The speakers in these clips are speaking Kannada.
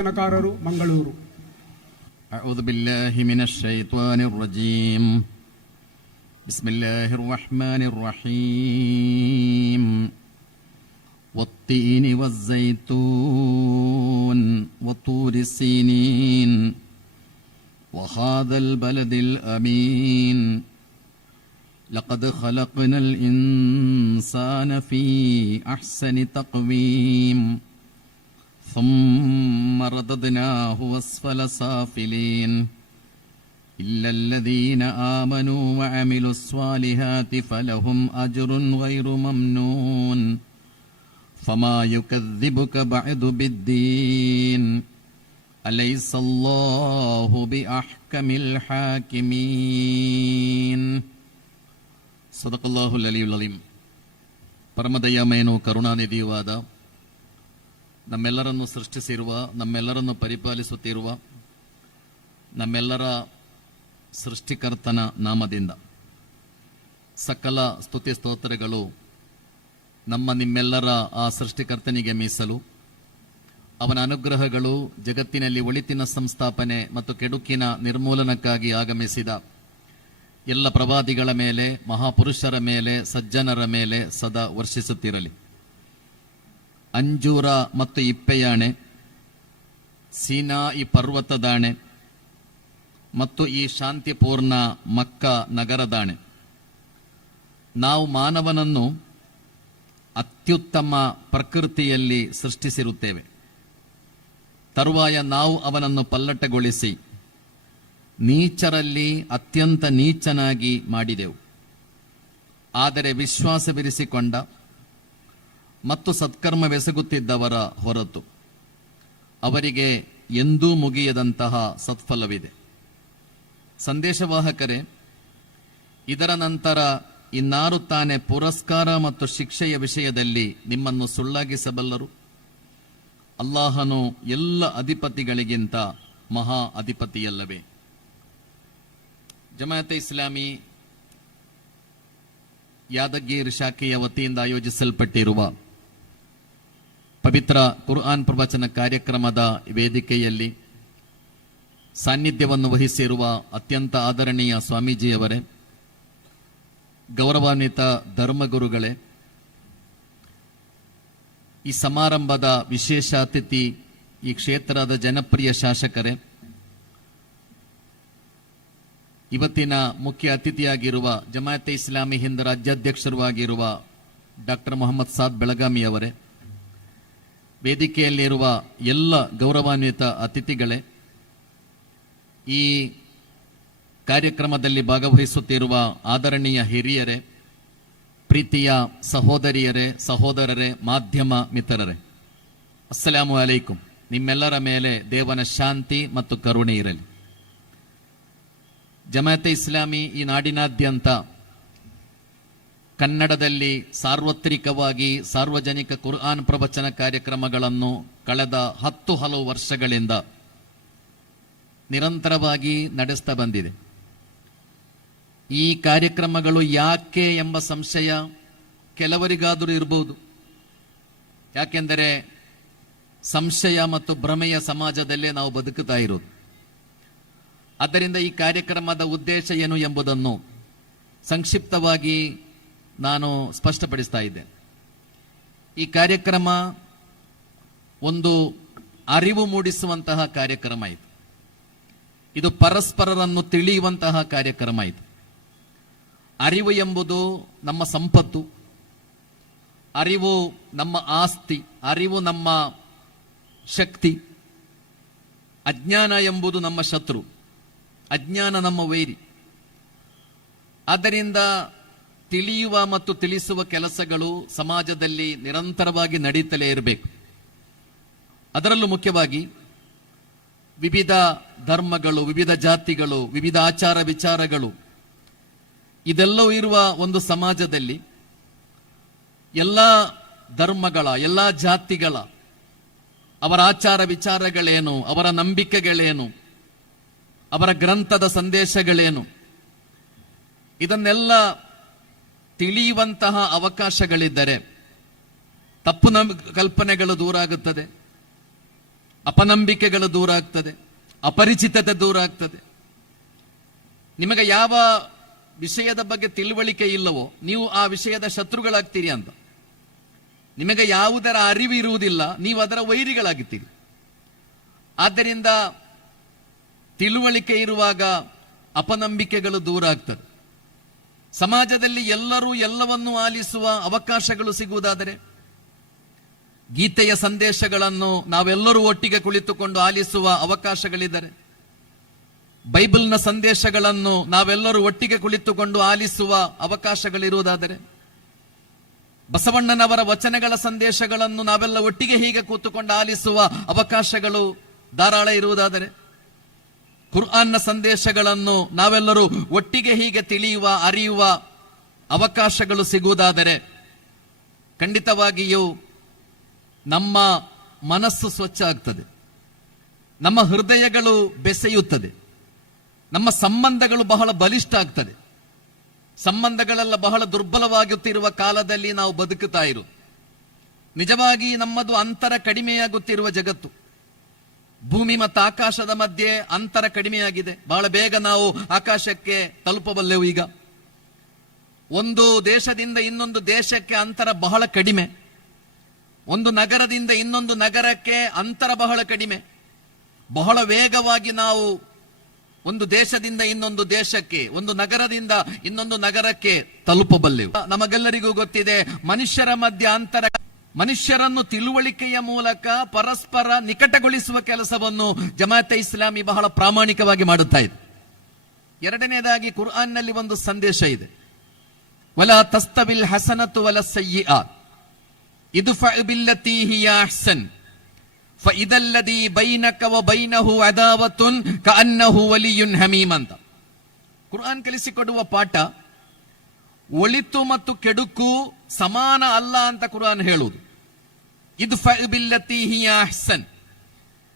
ಮಂಗಳೂರು. أعوذ بالله من الشيطان الرجيم. بسم الله الرحمن الرحيم. والتين والزيتون وطور السينين وهذا البلد الأمين لقد خلقنا الإنسان في أحسن تقويم ثم رددناه أسفل سافلين إلا الذين آمنوا وعملوا الصالحات فلهم أجر غير ممنون فما يكذبك بعد بالدين أليس الله بأحكم الحاكمين. صدق الله العلي العظيم. ಪರಮದಯಾಮಯನೂ ಕರುಣಾನಿಧಿಯುವಾದ ನಮ್ಮೆಲ್ಲರನ್ನು ಸೃಷ್ಟಿಸಿರುವ, ನಮ್ಮೆಲ್ಲರನ್ನು ಪರಿಪಾಲಿಸುತ್ತಿರುವ ನಮ್ಮೆಲ್ಲರ ಸೃಷ್ಟಿಕರ್ತನ ನಾಮದಿಂದ ಸಕಲ ಸ್ತುತಿ ಸ್ತೋತ್ರಗಳು ನಮ್ಮ ನಿಮ್ಮೆಲ್ಲರ ಆ ಸೃಷ್ಟಿಕರ್ತನಿಗೆ ಮೀಸಲು. ಅವನ ಅನುಗ್ರಹಗಳು ಜಗತ್ತಿನಲ್ಲಿ ಒಳಿತಿನ ಸಂಸ್ಥಾಪನೆ ಮತ್ತು ಕೆಡುಕಿನ ನಿರ್ಮೂಲನಕ್ಕಾಗಿ ಆಗಮಿಸಿದ ಎಲ್ಲ ಪ್ರವಾದಿಗಳ ಮೇಲೆ, ಮಹಾಪುರುಷರ ಮೇಲೆ, ಸಜ್ಜನರ ಮೇಲೆ ಸದಾ ವರ್ಷಿಸುತ್ತಿರಲಿ. ಅಂಜೂರ ಮತ್ತು ಇಪ್ಪೆಯಾಣೆ, ಸೀನಾಯಿ ಪರ್ವತದಾಣೆ ಮತ್ತು ಈ ಶಾಂತಿಪೂರ್ಣ ಮಕ್ಕ ನಗರದಾಣೆ. ನಾವು ಮಾನವನನ್ನು ಅತ್ಯುತ್ತಮ ಪ್ರಕೃತಿಯಲ್ಲಿ ಸೃಷ್ಟಿಸಿರುತ್ತೇವೆ. ತರುವಾಯ ನಾವು ಅವನನ್ನು ಪಲ್ಲಟಗೊಳಿಸಿ ನೀಚರಲ್ಲಿ ಅತ್ಯಂತ ನೀಚನಾಗಿ ಮಾಡಿದೆವು. ಆದರೆ ವಿಶ್ವಾಸವಿರಿಸಿಕೊಂಡ ಮತ್ತು ಸತ್ಕರ್ಮವೆಸಗುತ್ತಿದ್ದವರ ಹೊರತು ಅವರಿಗೆ ಎಂದೂ ಮುಗಿಯದಂತಹ ಸತ್ಫಲವಿದೆ. ಸಂದೇಶವಾಹಕರೇ, ಇದರ ನಂತರ ಇನ್ನಾರು ತಾನೇ ಪುರಸ್ಕಾರ ಮತ್ತು ಶಿಕ್ಷೆಯ ವಿಷಯದಲ್ಲಿ ನಿಮ್ಮನ್ನು ಸುಳ್ಳಾಗಿಸಬಲ್ಲರು? ಅಲ್ಲಾಹನು ಎಲ್ಲ ಅಧಿಪತಿಗಳಿಗಿಂತ ಮಹಾ ಅಧಿಪತಿಯಲ್ಲವೇ? ಜಮಾಯತೆ ಇಸ್ಲಾಮಿ ಯಾದಗಿರಿ ಶಾಖೆಯ ವತಿಯಿಂದ ಆಯೋಜಿಸಲ್ಪಟ್ಟಿರುವ ಪವಿತ್ರ ಕುರ್ಆನ್ ಪ್ರವಚನ ಕಾರ್ಯಕ್ರಮದ ವೇದಿಕೆಯಲ್ಲಿ ಸಾನ್ನಿಧ್ಯವನ್ನು ವಹಿಸಿರುವ ಅತ್ಯಂತ ಆದರಣೀಯ ಸ್ವಾಮೀಜಿಯವರೇ, ಗೌರವಾನ್ವಿತ ಧರ್ಮಗುರುಗಳೇ, ಈ ಸಮಾರಂಭದ ವಿಶೇಷ ಅತಿಥಿ, ಈ ಕ್ಷೇತ್ರದ ಜನಪ್ರಿಯ ಶಾಸಕರೇ, ಇವತ್ತಿನ ಮುಖ್ಯ ಅತಿಥಿಯಾಗಿರುವ ಜಮಾಯತೆ ಇಸ್ಲಾಮಿ ಹಿಂದ್ ರಾಜ್ಯಾಧ್ಯಕ್ಷರೂ ಆಗಿರುವ ಡಾಕ್ಟರ್ ಮೊಹಮ್ಮದ್ ಸಾದ್ ಬೆಳಗಾಮಿಯವರೇ, ವೇದಿಕೆಯಲ್ಲಿರುವ ಎಲ್ಲ ಗೌರವಾನ್ವಿತ ಅತಿಥಿಗಳೇ, ಈ ಕಾರ್ಯಕ್ರಮದಲ್ಲಿ ಭಾಗವಹಿಸುತ್ತಿರುವ ಆದರಣೀಯ ಹಿರಿಯರೇ, ಪ್ರೀತಿಯ ಸಹೋದರಿಯರೇ, ಸಹೋದರರೇ, ಮಾಧ್ಯಮ ಮಿತ್ರರೇ, ಅಸ್ಸಲಾಮು ಅಲೈಕುಂ. ನಿಮ್ಮೆಲ್ಲರ ಮೇಲೆ ದೇವನ ಶಾಂತಿ ಮತ್ತು ಕರುಣೆ ಇರಲಿ. ಜಮಾಯತೆ ಇಸ್ಲಾಮಿ ಈ ನಾಡಿನಾದ್ಯಂತ ಕನ್ನಡದಲ್ಲಿ ಸಾರ್ವತ್ರಿಕವಾಗಿ ಸಾರ್ವಜನಿಕ ಕುರ್ಆನ್ ಪ್ರವಚನ ಕಾರ್ಯಕ್ರಮಗಳನ್ನು ಕಳೆದ 10 ಹಲವು ವರ್ಷಗಳಿಂದ ನಿರಂತರವಾಗಿ ನಡೆಸ್ತಾ ಬಂದಿದೆ. ಈ ಕಾರ್ಯಕ್ರಮಗಳು ಯಾಕೆ ಎಂಬ ಸಂಶಯ ಕೆಲವರಿಗಾದರೂ ಇರಬಹುದು. ಯಾಕೆಂದರೆ ಸಂಶಯ ಮತ್ತು ಭ್ರಮೆಯ ಸಮಾಜದಲ್ಲೇ ನಾವು ಬದುಕುತ್ತಾ ಇರೋದು. ಆದ್ದರಿಂದ ಈ ಕಾರ್ಯಕ್ರಮದ ಉದ್ದೇಶ ಏನು ಎಂಬುದನ್ನು ಸಂಕ್ಷಿಪ್ತವಾಗಿ ನಾನು ಸ್ಪಷ್ಟಪಡಿಸ್ತಾ ಇದ್ದೆ. ಈ ಕಾರ್ಯಕ್ರಮ ಒಂದು ಅರಿವು ಮೂಡಿಸುವಂತಹ ಕಾರ್ಯಕ್ರಮ ಇದು. ಇದು ಪರಸ್ಪರರನ್ನು ತಿಳಿಯುವಂತಹ ಕಾರ್ಯಕ್ರಮ ಇದು. ಅರಿವು ಎಂಬುದು ನಮ್ಮ ಸಂಪತ್ತು, ಅರಿವು ನಮ್ಮ ಆಸ್ತಿ, ಅರಿವು ನಮ್ಮ ಶಕ್ತಿ. ಅಜ್ಞಾನ ಎಂಬುದು ನಮ್ಮ ಶತ್ರು, ಅಜ್ಞಾನ ನಮ್ಮ ವೈರಿ. ಆದ್ದರಿಂದ ತಿಳಿಯುವ ಮತ್ತು ತಿಳಿಸುವ ಕೆಲಸಗಳು ಸಮಾಜದಲ್ಲಿ ನಿರಂತರವಾಗಿ ನಡೀತಲೇ ಇರಬೇಕು. ಅದರಲ್ಲೂ ಮುಖ್ಯವಾಗಿ ವಿವಿಧ ಧರ್ಮಗಳು, ವಿವಿಧ ಜಾತಿಗಳು, ವಿವಿಧ ಆಚಾರ ವಿಚಾರಗಳು ಇದೆಲ್ಲವೂ ಇರುವ ಒಂದು ಸಮಾಜದಲ್ಲಿ ಎಲ್ಲ ಧರ್ಮಗಳ, ಎಲ್ಲ ಜಾತಿಗಳ ಅವರ ಆಚಾರ ವಿಚಾರಗಳೇನು, ಅವರ ನಂಬಿಕೆಗಳೇನು, ಅವರ ಗ್ರಂಥದ ಸಂದೇಶಗಳೇನು, ಇದನ್ನೆಲ್ಲ ತಿಳಿಯುವಂತಹ ಅವಕಾಶಗಳಿದ್ದರೆ ತಪ್ಪು ಕಲ್ಪನೆಗಳು ದೂರ ಆಗುತ್ತದೆ. ಅಪನಂಬಿಕೆಗಳು ದೂರ ಆಗ್ತದೆ, ಅಪರಿಚಿತತೆ ದೂರ ಆಗ್ತದೆ. ನಿಮಗೆ ಯಾವ ವಿಷಯದ ಬಗ್ಗೆ ತಿಳುವಳಿಕೆ ಇಲ್ಲವೋ ನೀವು ಆ ವಿಷಯದ ಶತ್ರುಗಳಾಗ್ತೀರಿ ಅಂತ. ನಿಮಗೆ ಯಾವುದರ ಅರಿವು ಇರುವುದಿಲ್ಲ, ನೀವು ಅದರ ವೈರಿಗಳಾಗುತ್ತೀರಿ. ಆದ್ದರಿಂದ ತಿಳುವಳಿಕೆ ಇರುವಾಗ ಅಪನಂಬಿಕೆಗಳು ದೂರ ಆಗ್ತದೆ. ಸಮಾಜದಲ್ಲಿ ಎಲ್ಲರೂ ಎಲ್ಲವನ್ನೂ ಆಲಿಸುವ ಅವಕಾಶಗಳು ಸಿಗುವುದಾದರೆ, ಗೀತೆಯ ಸಂದೇಶಗಳನ್ನು ನಾವೆಲ್ಲರೂ ಒಟ್ಟಿಗೆ ಕುಳಿತುಕೊಂಡು ಆಲಿಸುವ ಅವಕಾಶಗಳಿದ್ದರೆ, ಬೈಬಲ್ನ ಸಂದೇಶಗಳನ್ನು ನಾವೆಲ್ಲರೂ ಒಟ್ಟಿಗೆ ಕುಳಿತುಕೊಂಡು ಆಲಿಸುವ ಅವಕಾಶಗಳಿರುವುದಾದರೆ, ಬಸವಣ್ಣನವರ ವಚನಗಳ ಸಂದೇಶಗಳನ್ನು ನಾವೆಲ್ಲ ಒಟ್ಟಿಗೆ ಹೀಗೆ ಕೂತುಕೊಂಡು ಆಲಿಸುವ ಅವಕಾಶಗಳು ಧಾರಾಳ ಇರುವುದಾದರೆ, ಕುರ್ಆನ್ನ ಸಂದೇಶಗಳನ್ನು ನಾವೆಲ್ಲರೂ ಒಟ್ಟಿಗೆ ಹೀಗೆ ತಿಳಿಯುವ ಅರಿಯುವ ಅವಕಾಶಗಳು ಸಿಗುವುದಾದರೆ, ಖಂಡಿತವಾಗಿಯೂ ನಮ್ಮ ಮನಸ್ಸು ಸ್ವಚ್ಛ ಆಗ್ತದೆ, ನಮ್ಮ ಹೃದಯಗಳು ಬೆಸೆಯುತ್ತದೆ, ನಮ್ಮ ಸಂಬಂಧಗಳು ಬಹಳ ಬಲಿಷ್ಠ ಆಗ್ತದೆ. ಸಂಬಂಧಗಳೆಲ್ಲ ಬಹಳ ದುರ್ಬಲವಾಗುತ್ತಿರುವ ಕಾಲದಲ್ಲಿ ನಾವು ಬದುಕುತ್ತಾ ಇರು. ನಿಜವಾಗಿ ನಮ್ಮದು ಅಂತರ ಕಡಿಮೆಯಾಗುತ್ತಿರುವ ಜಗತ್ತು. ಭೂಮಿ ಮತ್ತು ಆಕಾಶದ ಮಧ್ಯೆ ಅಂತರ ಕಡಿಮೆಯಾಗಿದೆ. ಬಹಳ ಬೇಗ ನಾವು ಆಕಾಶಕ್ಕೆ ತಲುಪಬಲ್ಲೆವು. ಈಗ ಒಂದು ದೇಶದಿಂದ ಇನ್ನೊಂದು ದೇಶಕ್ಕೆ ಅಂತರ ಬಹಳ ಕಡಿಮೆ, ಒಂದು ನಗರದಿಂದ ಇನ್ನೊಂದು ನಗರಕ್ಕೆ ಅಂತರ ಬಹಳ ಕಡಿಮೆ. ಬಹಳ ವೇಗವಾಗಿ ನಾವು ಒಂದು ದೇಶದಿಂದ ಇನ್ನೊಂದು ದೇಶಕ್ಕೆ, ಒಂದು ನಗರದಿಂದ ಇನ್ನೊಂದು ನಗರಕ್ಕೆ ತಲುಪಬಲ್ಲೆವು. ನಮಗೆಲ್ಲರಿಗೂ ಗೊತ್ತಿದೆ, ಮನುಷ್ಯರ ಮಧ್ಯೆ ಅಂತರ, ಮನುಷ್ಯರನ್ನು ತಿಳುವಳಿಕೆಯ ಮೂಲಕ ಪರಸ್ಪರ ನಿಕಟಗೊಳಿಸುವ ಕೆಲಸವನ್ನು ಜಮಾಅತೆ ಇಸ್ಲಾಮಿ ಬಹಳ ಪ್ರಾಮಾಣಿಕವಾಗಿ ಮಾಡುತ್ತಾ ಇದೆ. ಎರಡನೇದಾಗಿ ಕುರ್ಆನ್ನಲ್ಲಿ ಒಂದು ಸಂದೇಶ ಇದೆ, ವಲಾ ತಸ್ತವಿಲ್ ಹಸನತು ವಲ ಸಯ್ಯಿಆತ್ ಇದ್ಫಾ ಬಿಲ್ಲತಿ ಹಿಯ ಅಹ್ಸನ್ ಫಇದಲ್ಲದಿ ಬೈನಕ ವ ಬೈನಹು ಅದಾವತುನ್ ಕಅನ್ನಹು ವಲಿಯುನ್ ಹಮೀಮ್ ಅಂತ. ಕುರ್ಆನ್ ಕಲಿಸಿಕೊಡುವ ಪಾಠ, ಒಳಿತು ಮತ್ತು ಕೆಡುಕು ಸಮಾನ ಅಲ್ಲ ಅಂತ ಕುರ್ಆನ್ ಹೇಳುವುದು. ಇದ್ಫಾ ಬಿಲ್ಲತಿ ಹಿಯ ಅಹ್ಸನ್,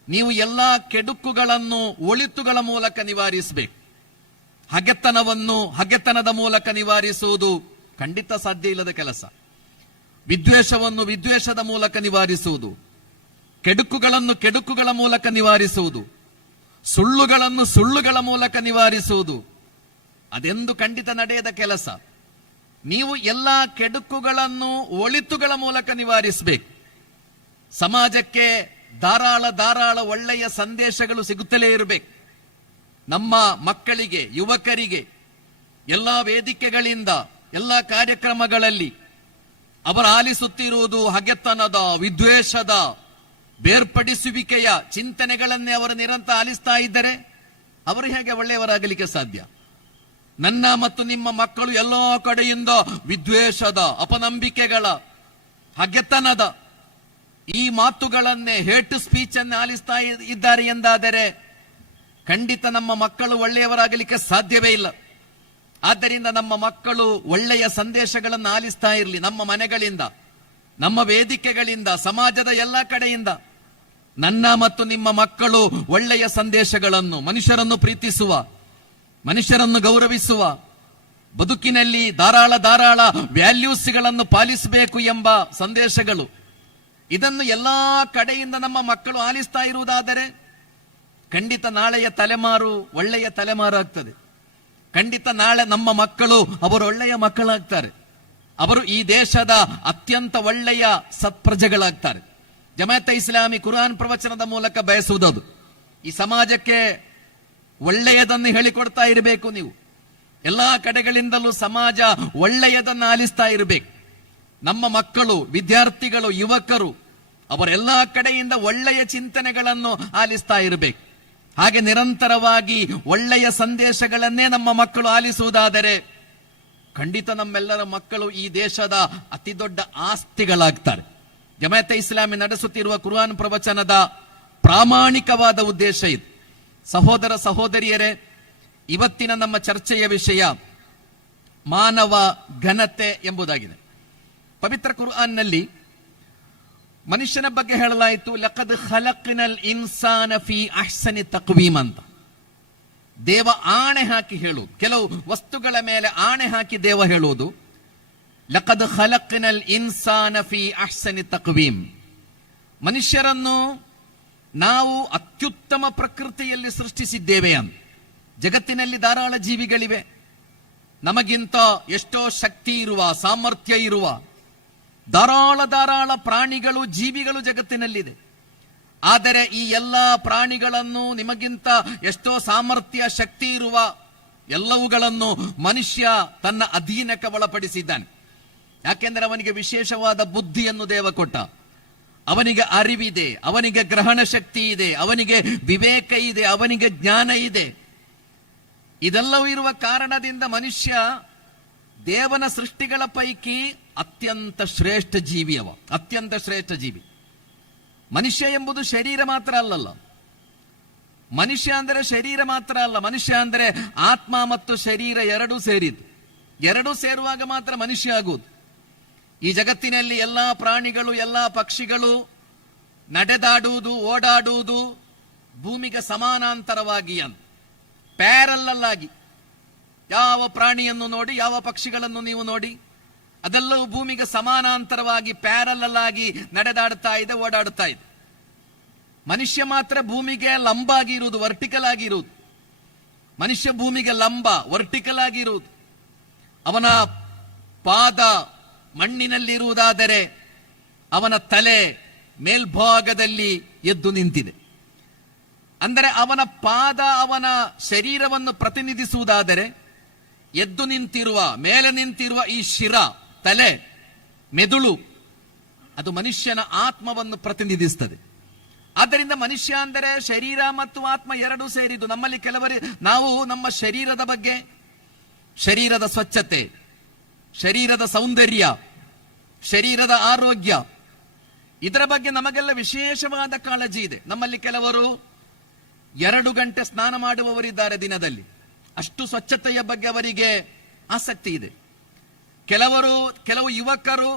ನೀವು ಎಲ್ಲಾ ಕೆಡುಕುಗಳನ್ನು ಒಳಿತುಗಳ ಮೂಲಕ ನಿವಾರಿಸಬೇಕು. ಹಗೆತನವನ್ನು ಹಗೆತನದ ಮೂಲಕ ನಿವಾರಿಸುವುದು ಖಂಡಿತ ಸಾಧ್ಯ ಇಲ್ಲದ ಕೆಲಸ. ವಿದ್ವೇಷವನ್ನು ವಿದ್ವೇಷದ ಮೂಲಕ ನಿವಾರಿಸುವುದು, ಕೆಡುಕುಗಳನ್ನು ಕೆಡುಕುಗಳ ಮೂಲಕ ನಿವಾರಿಸುವುದು, ಸುಳ್ಳುಗಳನ್ನು ಸುಳ್ಳುಗಳ ಮೂಲಕ ನಿವಾರಿಸುವುದು ಅದೆಂದು ಖಂಡಿತ ನಡೆಯದ ಕೆಲಸ. ನೀವು ಎಲ್ಲಾ ಕೆಡುಕುಗಳನ್ನು ಒಳಿತುಗಳ ಮೂಲಕ ನಿವಾರಿಸಬೇಕು. ಸಮಾಜಕ್ಕೆ ಧಾರಾಳ ಧಾರಾಳ ಒಳ್ಳೆಯ ಸಂದೇಶಗಳು ಸಿಗುತ್ತಲೇ ಇರಬೇಕು. ನಮ್ಮ ಮಕ್ಕಳಿಗೆ, ಯುವಕರಿಗೆ ಎಲ್ಲಾ ವೇದಿಕೆಗಳಿಂದ, ಎಲ್ಲಾ ಕಾರ್ಯಕ್ರಮಗಳಲ್ಲಿ ಅವರು ಆಲಿಸುತ್ತಿರುವುದು ಹಗೆತನದ, ವಿದ್ವೇಷದ, ಬೇರ್ಪಡಿಸುವಿಕೆಯ ಚಿಂತನೆಗಳನ್ನೇ ಅವರು ನಿರಂತರ ಆಲಿಸ್ತಾ ಇದ್ದರೆ ಅವರು ಹೇಗೆ ಒಳ್ಳೆಯವರಾಗಲಿಕ್ಕೆ ಸಾಧ್ಯ? ನನ್ನ ಮತ್ತು ನಿಮ್ಮ ಮಕ್ಕಳು ಎಲ್ಲೋ ಕಡೆಯಿಂದ ವಿದ್ವೇಷದ, ಅಪನಂಬಿಕೆಗಳ, ಹಗೆತನದ ಈ ಮಾತುಗಳನ್ನೇ, ಹೇಟ್ ಸ್ಪೀಚ್ ಅನ್ನು ಆಲಿಸ್ತಾ ಇದ್ದಾರೆ ಎಂದಾದರೆ ಖಂಡಿತ ನಮ್ಮ ಮಕ್ಕಳು ಒಳ್ಳೆಯವರಾಗಲಿಕ್ಕೆ ಸಾಧ್ಯವೇ ಇಲ್ಲ. ಆದ್ದರಿಂದ ನಮ್ಮ ಮಕ್ಕಳು ಒಳ್ಳೆಯ ಸಂದೇಶಗಳನ್ನು ಆಲಿಸ್ತಾ ಇರಲಿ. ನಮ್ಮ ಮನೆಗಳಿಂದ, ನಮ್ಮ ವೇದಿಕೆಗಳಿಂದ, ಸಮಾಜದ ಎಲ್ಲ ಕಡೆಯಿಂದ ನನ್ನ ಮತ್ತು ನಿಮ್ಮ ಮಕ್ಕಳು ಒಳ್ಳೆಯ ಸಂದೇಶಗಳನ್ನು, ಮನುಷ್ಯರನ್ನು ಪ್ರೀತಿಸುವ, ಮನುಷ್ಯರನ್ನು ಗೌರವಿಸುವ, ಬದುಕಿನಲ್ಲಿ ಧಾರಾಳ ಧಾರಾಳ ವ್ಯಾಲ್ಯೂಸ್ಗಳನ್ನು ಪಾಲಿಸಬೇಕು ಎಂಬ ಸಂದೇಶಗಳು, ಇದನ್ನು ಎಲ್ಲಾ ಕಡೆಯಿಂದ ನಮ್ಮ ಮಕ್ಕಳು ಆಲಿಸ್ತಾ ಇರುವುದಾದರೆ ಖಂಡಿತ ನಾಳೆಯ ತಲೆಮಾರು ಒಳ್ಳೆಯ ತಲೆಮಾರು ಆಗ್ತದೆ. ಖಂಡಿತ ನಾಳೆ ನಮ್ಮ ಮಕ್ಕಳು ಅವರು ಒಳ್ಳೆಯ ಮಕ್ಕಳಾಗ್ತಾರೆ. ಅವರು ಈ ದೇಶದ ಅತ್ಯಂತ ಒಳ್ಳೆಯ ಸತ್ಪ್ರಜೆಗಳಾಗ್ತಾರೆ. ಜಮಾಅತೆ ಇಸ್ಲಾಮಿ ಕುರ್ಆನ್ ಪ್ರವಚನದ ಮೂಲಕ ಬಯಸುವುದದು. ಈ ಸಮಾಜಕ್ಕೆ ಒಳ್ಳೆಯದನ್ನು ಹೇಳಿಕೊಡ್ತಾ ಇರಬೇಕು. ನೀವು ಎಲ್ಲಾ ಕಡೆಗಳಿಂದಲೂ ಸಮಾಜ ಒಳ್ಳೆಯದನ್ನು ಆಲಿಸ್ತಾ ಇರಬೇಕು. ನಮ್ಮ ಮಕ್ಕಳು, ವಿದ್ಯಾರ್ಥಿಗಳು, ಯುವಕರು ಅವರೆಲ್ಲಾ ಕಡೆಯಿಂದ ಒಳ್ಳೆಯ ಚಿಂತನೆಗಳನ್ನು ಆಲಿಸ್ತಾ ಇರಬೇಕು. ಹಾಗೆ ನಿರಂತರವಾಗಿ ಒಳ್ಳೆಯ ಸಂದೇಶಗಳನ್ನೇ ನಮ್ಮ ಮಕ್ಕಳು ಆಲಿಸುವುದಾದರೆ ಖಂಡಿತ ನಮ್ಮೆಲ್ಲರ ಮಕ್ಕಳು ಈ ದೇಶದ ಅತಿ ದೊಡ್ಡ ಆಸ್ತಿಗಳಾಗ್ತಾರೆ. ಜಮಾಅತೆ ಇಸ್ಲಾಮಿ ನಡೆಸುತ್ತಿರುವ ಕುರ್ಆನ್ ಪ್ರವಚನದ ಪ್ರಾಮಾಣಿಕವಾದ ಉದ್ದೇಶ ಇದು. ಸಹೋದರ ಸಹೋದರಿಯರೇ, ಇವತ್ತಿನ ನಮ್ಮ ಚರ್ಚೆಯ ವಿಷಯ ಮಾನವ ಘನತೆ ಎಂಬುದಾಗಿದೆ. ಪವಿತ್ರ ಕುರ್ಆನ್ನಲ್ಲಿ ಮನುಷ್ಯನ ಬಗ್ಗೆ ಹೇಳಲಾಯಿತು, ಲಕದ್ ಖಲಕ್ನಲ್ ಇನ್ಸಾನ ಫೀ ಅಹ್ಸನಿ ತಕ್ವೀಮ್ ಅಂತ. ದೇವ ಆಣೆ ಹಾಕಿ ಹೇಳುವುದು, ಕೆಲವು ವಸ್ತುಗಳ ಮೇಲೆ ಆಣೆ ಹಾಕಿ ದೇವ ಹೇಳುವುದು, ಲಕದ್ ಖಲಕ್ನಲ್ ಇನ್ಸಾನ ಫೀ ಅಹ್ಸನಿ ತಕ್ವೀಮ್. ಮನುಷ್ಯರನ್ನು ನಾವು ಅತ್ಯುತ್ತಮ ಪ್ರಕೃತಿಯಲ್ಲಿ ಸೃಷ್ಟಿಸಿದ್ದೇವೆ ಅಂತ. ಜಗತ್ತಿನಲ್ಲಿ ಧಾರಾಳ ಜೀವಿಗಳಿವೆ, ನಮಗಿಂತ ಎಷ್ಟೋ ಶಕ್ತಿ ಇರುವ, ಸಾಮರ್ಥ್ಯ ಇರುವ ಧಾರಾಳ ಪ್ರಾಣಿಗಳು, ಜೀವಿಗಳು ಜಗತ್ತಿನಲ್ಲಿದೆ. ಆದರೆ ಈ ಎಲ್ಲ ಪ್ರಾಣಿಗಳನ್ನು, ನಿಮಗಿಂತ ಎಷ್ಟೋ ಸಾಮರ್ಥ್ಯ, ಶಕ್ತಿ ಇರುವ ಎಲ್ಲವುಗಳನ್ನು ಮನುಷ್ಯ ತನ್ನ ಅಧೀನಕ್ಕೆ ಒಳಪಡಿಸಿದ್ದಾನೆ. ಯಾಕೆಂದ್ರೆ ಅವನಿಗೆ ವಿಶೇಷವಾದ ಬುದ್ಧಿಯನ್ನು ದೇವ ಕೊಟ್ಟ, ಅವನಿಗೆ ಅರಿವಿದೆ, ಅವನಿಗೆ ಗ್ರಹಣ ಶಕ್ತಿ ಇದೆ, ಅವನಿಗೆ ವಿವೇಕ ಇದೆ, ಅವನಿಗೆ ಜ್ಞಾನ ಇದೆ. ಇದೆಲ್ಲವೂ ಇರುವ ಕಾರಣದಿಂದ ಮನುಷ್ಯ ದೇವನ ಸೃಷ್ಟಿಗಳ ಪೈಕಿ ಅತ್ಯಂತ ಶ್ರೇಷ್ಠ ಜೀವಿ. ಅತ್ಯಂತ ಶ್ರೇಷ್ಠ ಜೀವಿ. ಮನುಷ್ಯ ಎಂಬುದು ಶರೀರ ಮಾತ್ರ ಅಲ್ಲಲ್ಲ. ಮನುಷ್ಯ ಅಂದರೆ ಶರೀರ ಮಾತ್ರ ಅಲ್ಲ, ಮನುಷ್ಯ ಅಂದರೆ ಆತ್ಮ ಮತ್ತು ಶರೀರ ಎರಡೂ ಸೇರಿದ್ದು. ಎರಡೂ ಸೇರುವಾಗ ಮಾತ್ರ ಮನುಷ್ಯ ಆಗುವುದು. ಈ ಜಗತ್ತಿನಲ್ಲಿ ಎಲ್ಲಾ ಪ್ರಾಣಿಗಳು, ಎಲ್ಲಾ ಪಕ್ಷಿಗಳು ನಡೆದಾಡುವುದು, ಓಡಾಡುವುದು ಭೂಮಿಗೆ ಸಮಾನಾಂತರವಾಗಿ ಅಂತ, ಪ್ಯಾರಲ್ಲಾಗಿ. ಯಾವ ಪ್ರಾಣಿಯನ್ನು ನೋಡಿ, ಯಾವ ಪಕ್ಷಿಗಳನ್ನು ನೀವು ನೋಡಿ, ಅದೆಲ್ಲವೂ ಭೂಮಿಗೆ ಸಮಾನಾಂತರವಾಗಿ ಪ್ಯಾರಲ್ಲಾಗಿ ನಡೆದಾಡುತ್ತಾ ಇದೆ, ಓಡಾಡುತ್ತಾ ಇದೆ. ಮನುಷ್ಯ ಮಾತ್ರ ಭೂಮಿಗೆ ಲಂಬ ಆಗಿರುವುದು, ವರ್ಟಿಕಲ್ ಆಗಿರುವುದು. ಮನುಷ್ಯ ಭೂಮಿಗೆ ಲಂಬ, ವರ್ಟಿಕಲ್ ಆಗಿರುವುದು. ಅವನ ಪಾದ ಮಣ್ಣಿನಲ್ಲಿರುವುದಾದರೆ ಅವನ ತಲೆ ಮೇಲ್ಭಾಗದಲ್ಲಿ ಎದ್ದು ನಿಂತಿದೆ. ಅಂದರೆ ಅವನ ಪಾದ ಅವನ ಶರೀರವನ್ನು ಪ್ರತಿನಿಧಿಸುವುದಾದರೆ ಎದ್ದು ನಿಂತಿರುವ, ಮೇಲೆ ನಿಂತಿರುವ ಈ ಶಿರ, ತಲೆ, ಮೆದುಳು, ಅದು ಮನುಷ್ಯನ ಆತ್ಮವನ್ನು ಪ್ರತಿನಿಧಿಸುತ್ತದೆ. ಆದ್ದರಿಂದ ಮನುಷ್ಯ ಅಂದರೆ ಶರೀರ ಮತ್ತು ಆತ್ಮ ಎರಡೂ ಸೇರಿದ್ದು. ನಮ್ಮಲ್ಲಿ ನಾವು ನಮ್ಮ ಶರೀರದ ಬಗ್ಗೆ, ಶರೀರದ ಸ್ವಚ್ಛತೆ, ಶರೀರದ ಸೌಂದರ್ಯ, ಶರೀರದ ಆರೋಗ್ಯ, ಇದರ ಬಗ್ಗೆ ನಮಗೆಲ್ಲ ವಿಶೇಷವಾದ ಕಾಳಜಿ ಇದೆ. ನಮ್ಮಲ್ಲಿ ಕೆಲವರು 2 ಗಂಟೆ ಸ್ನಾನ ಮಾಡುವವರಿದ್ದಾರೆ ದಿನದಲ್ಲಿ, ಅಷ್ಟು ಸ್ವಚ್ಛತೆಯ ಬಗ್ಗೆ ಅವರಿಗೆ ಆಸಕ್ತಿ ಇದೆ. ಕೆಲವು ಯುವಕರು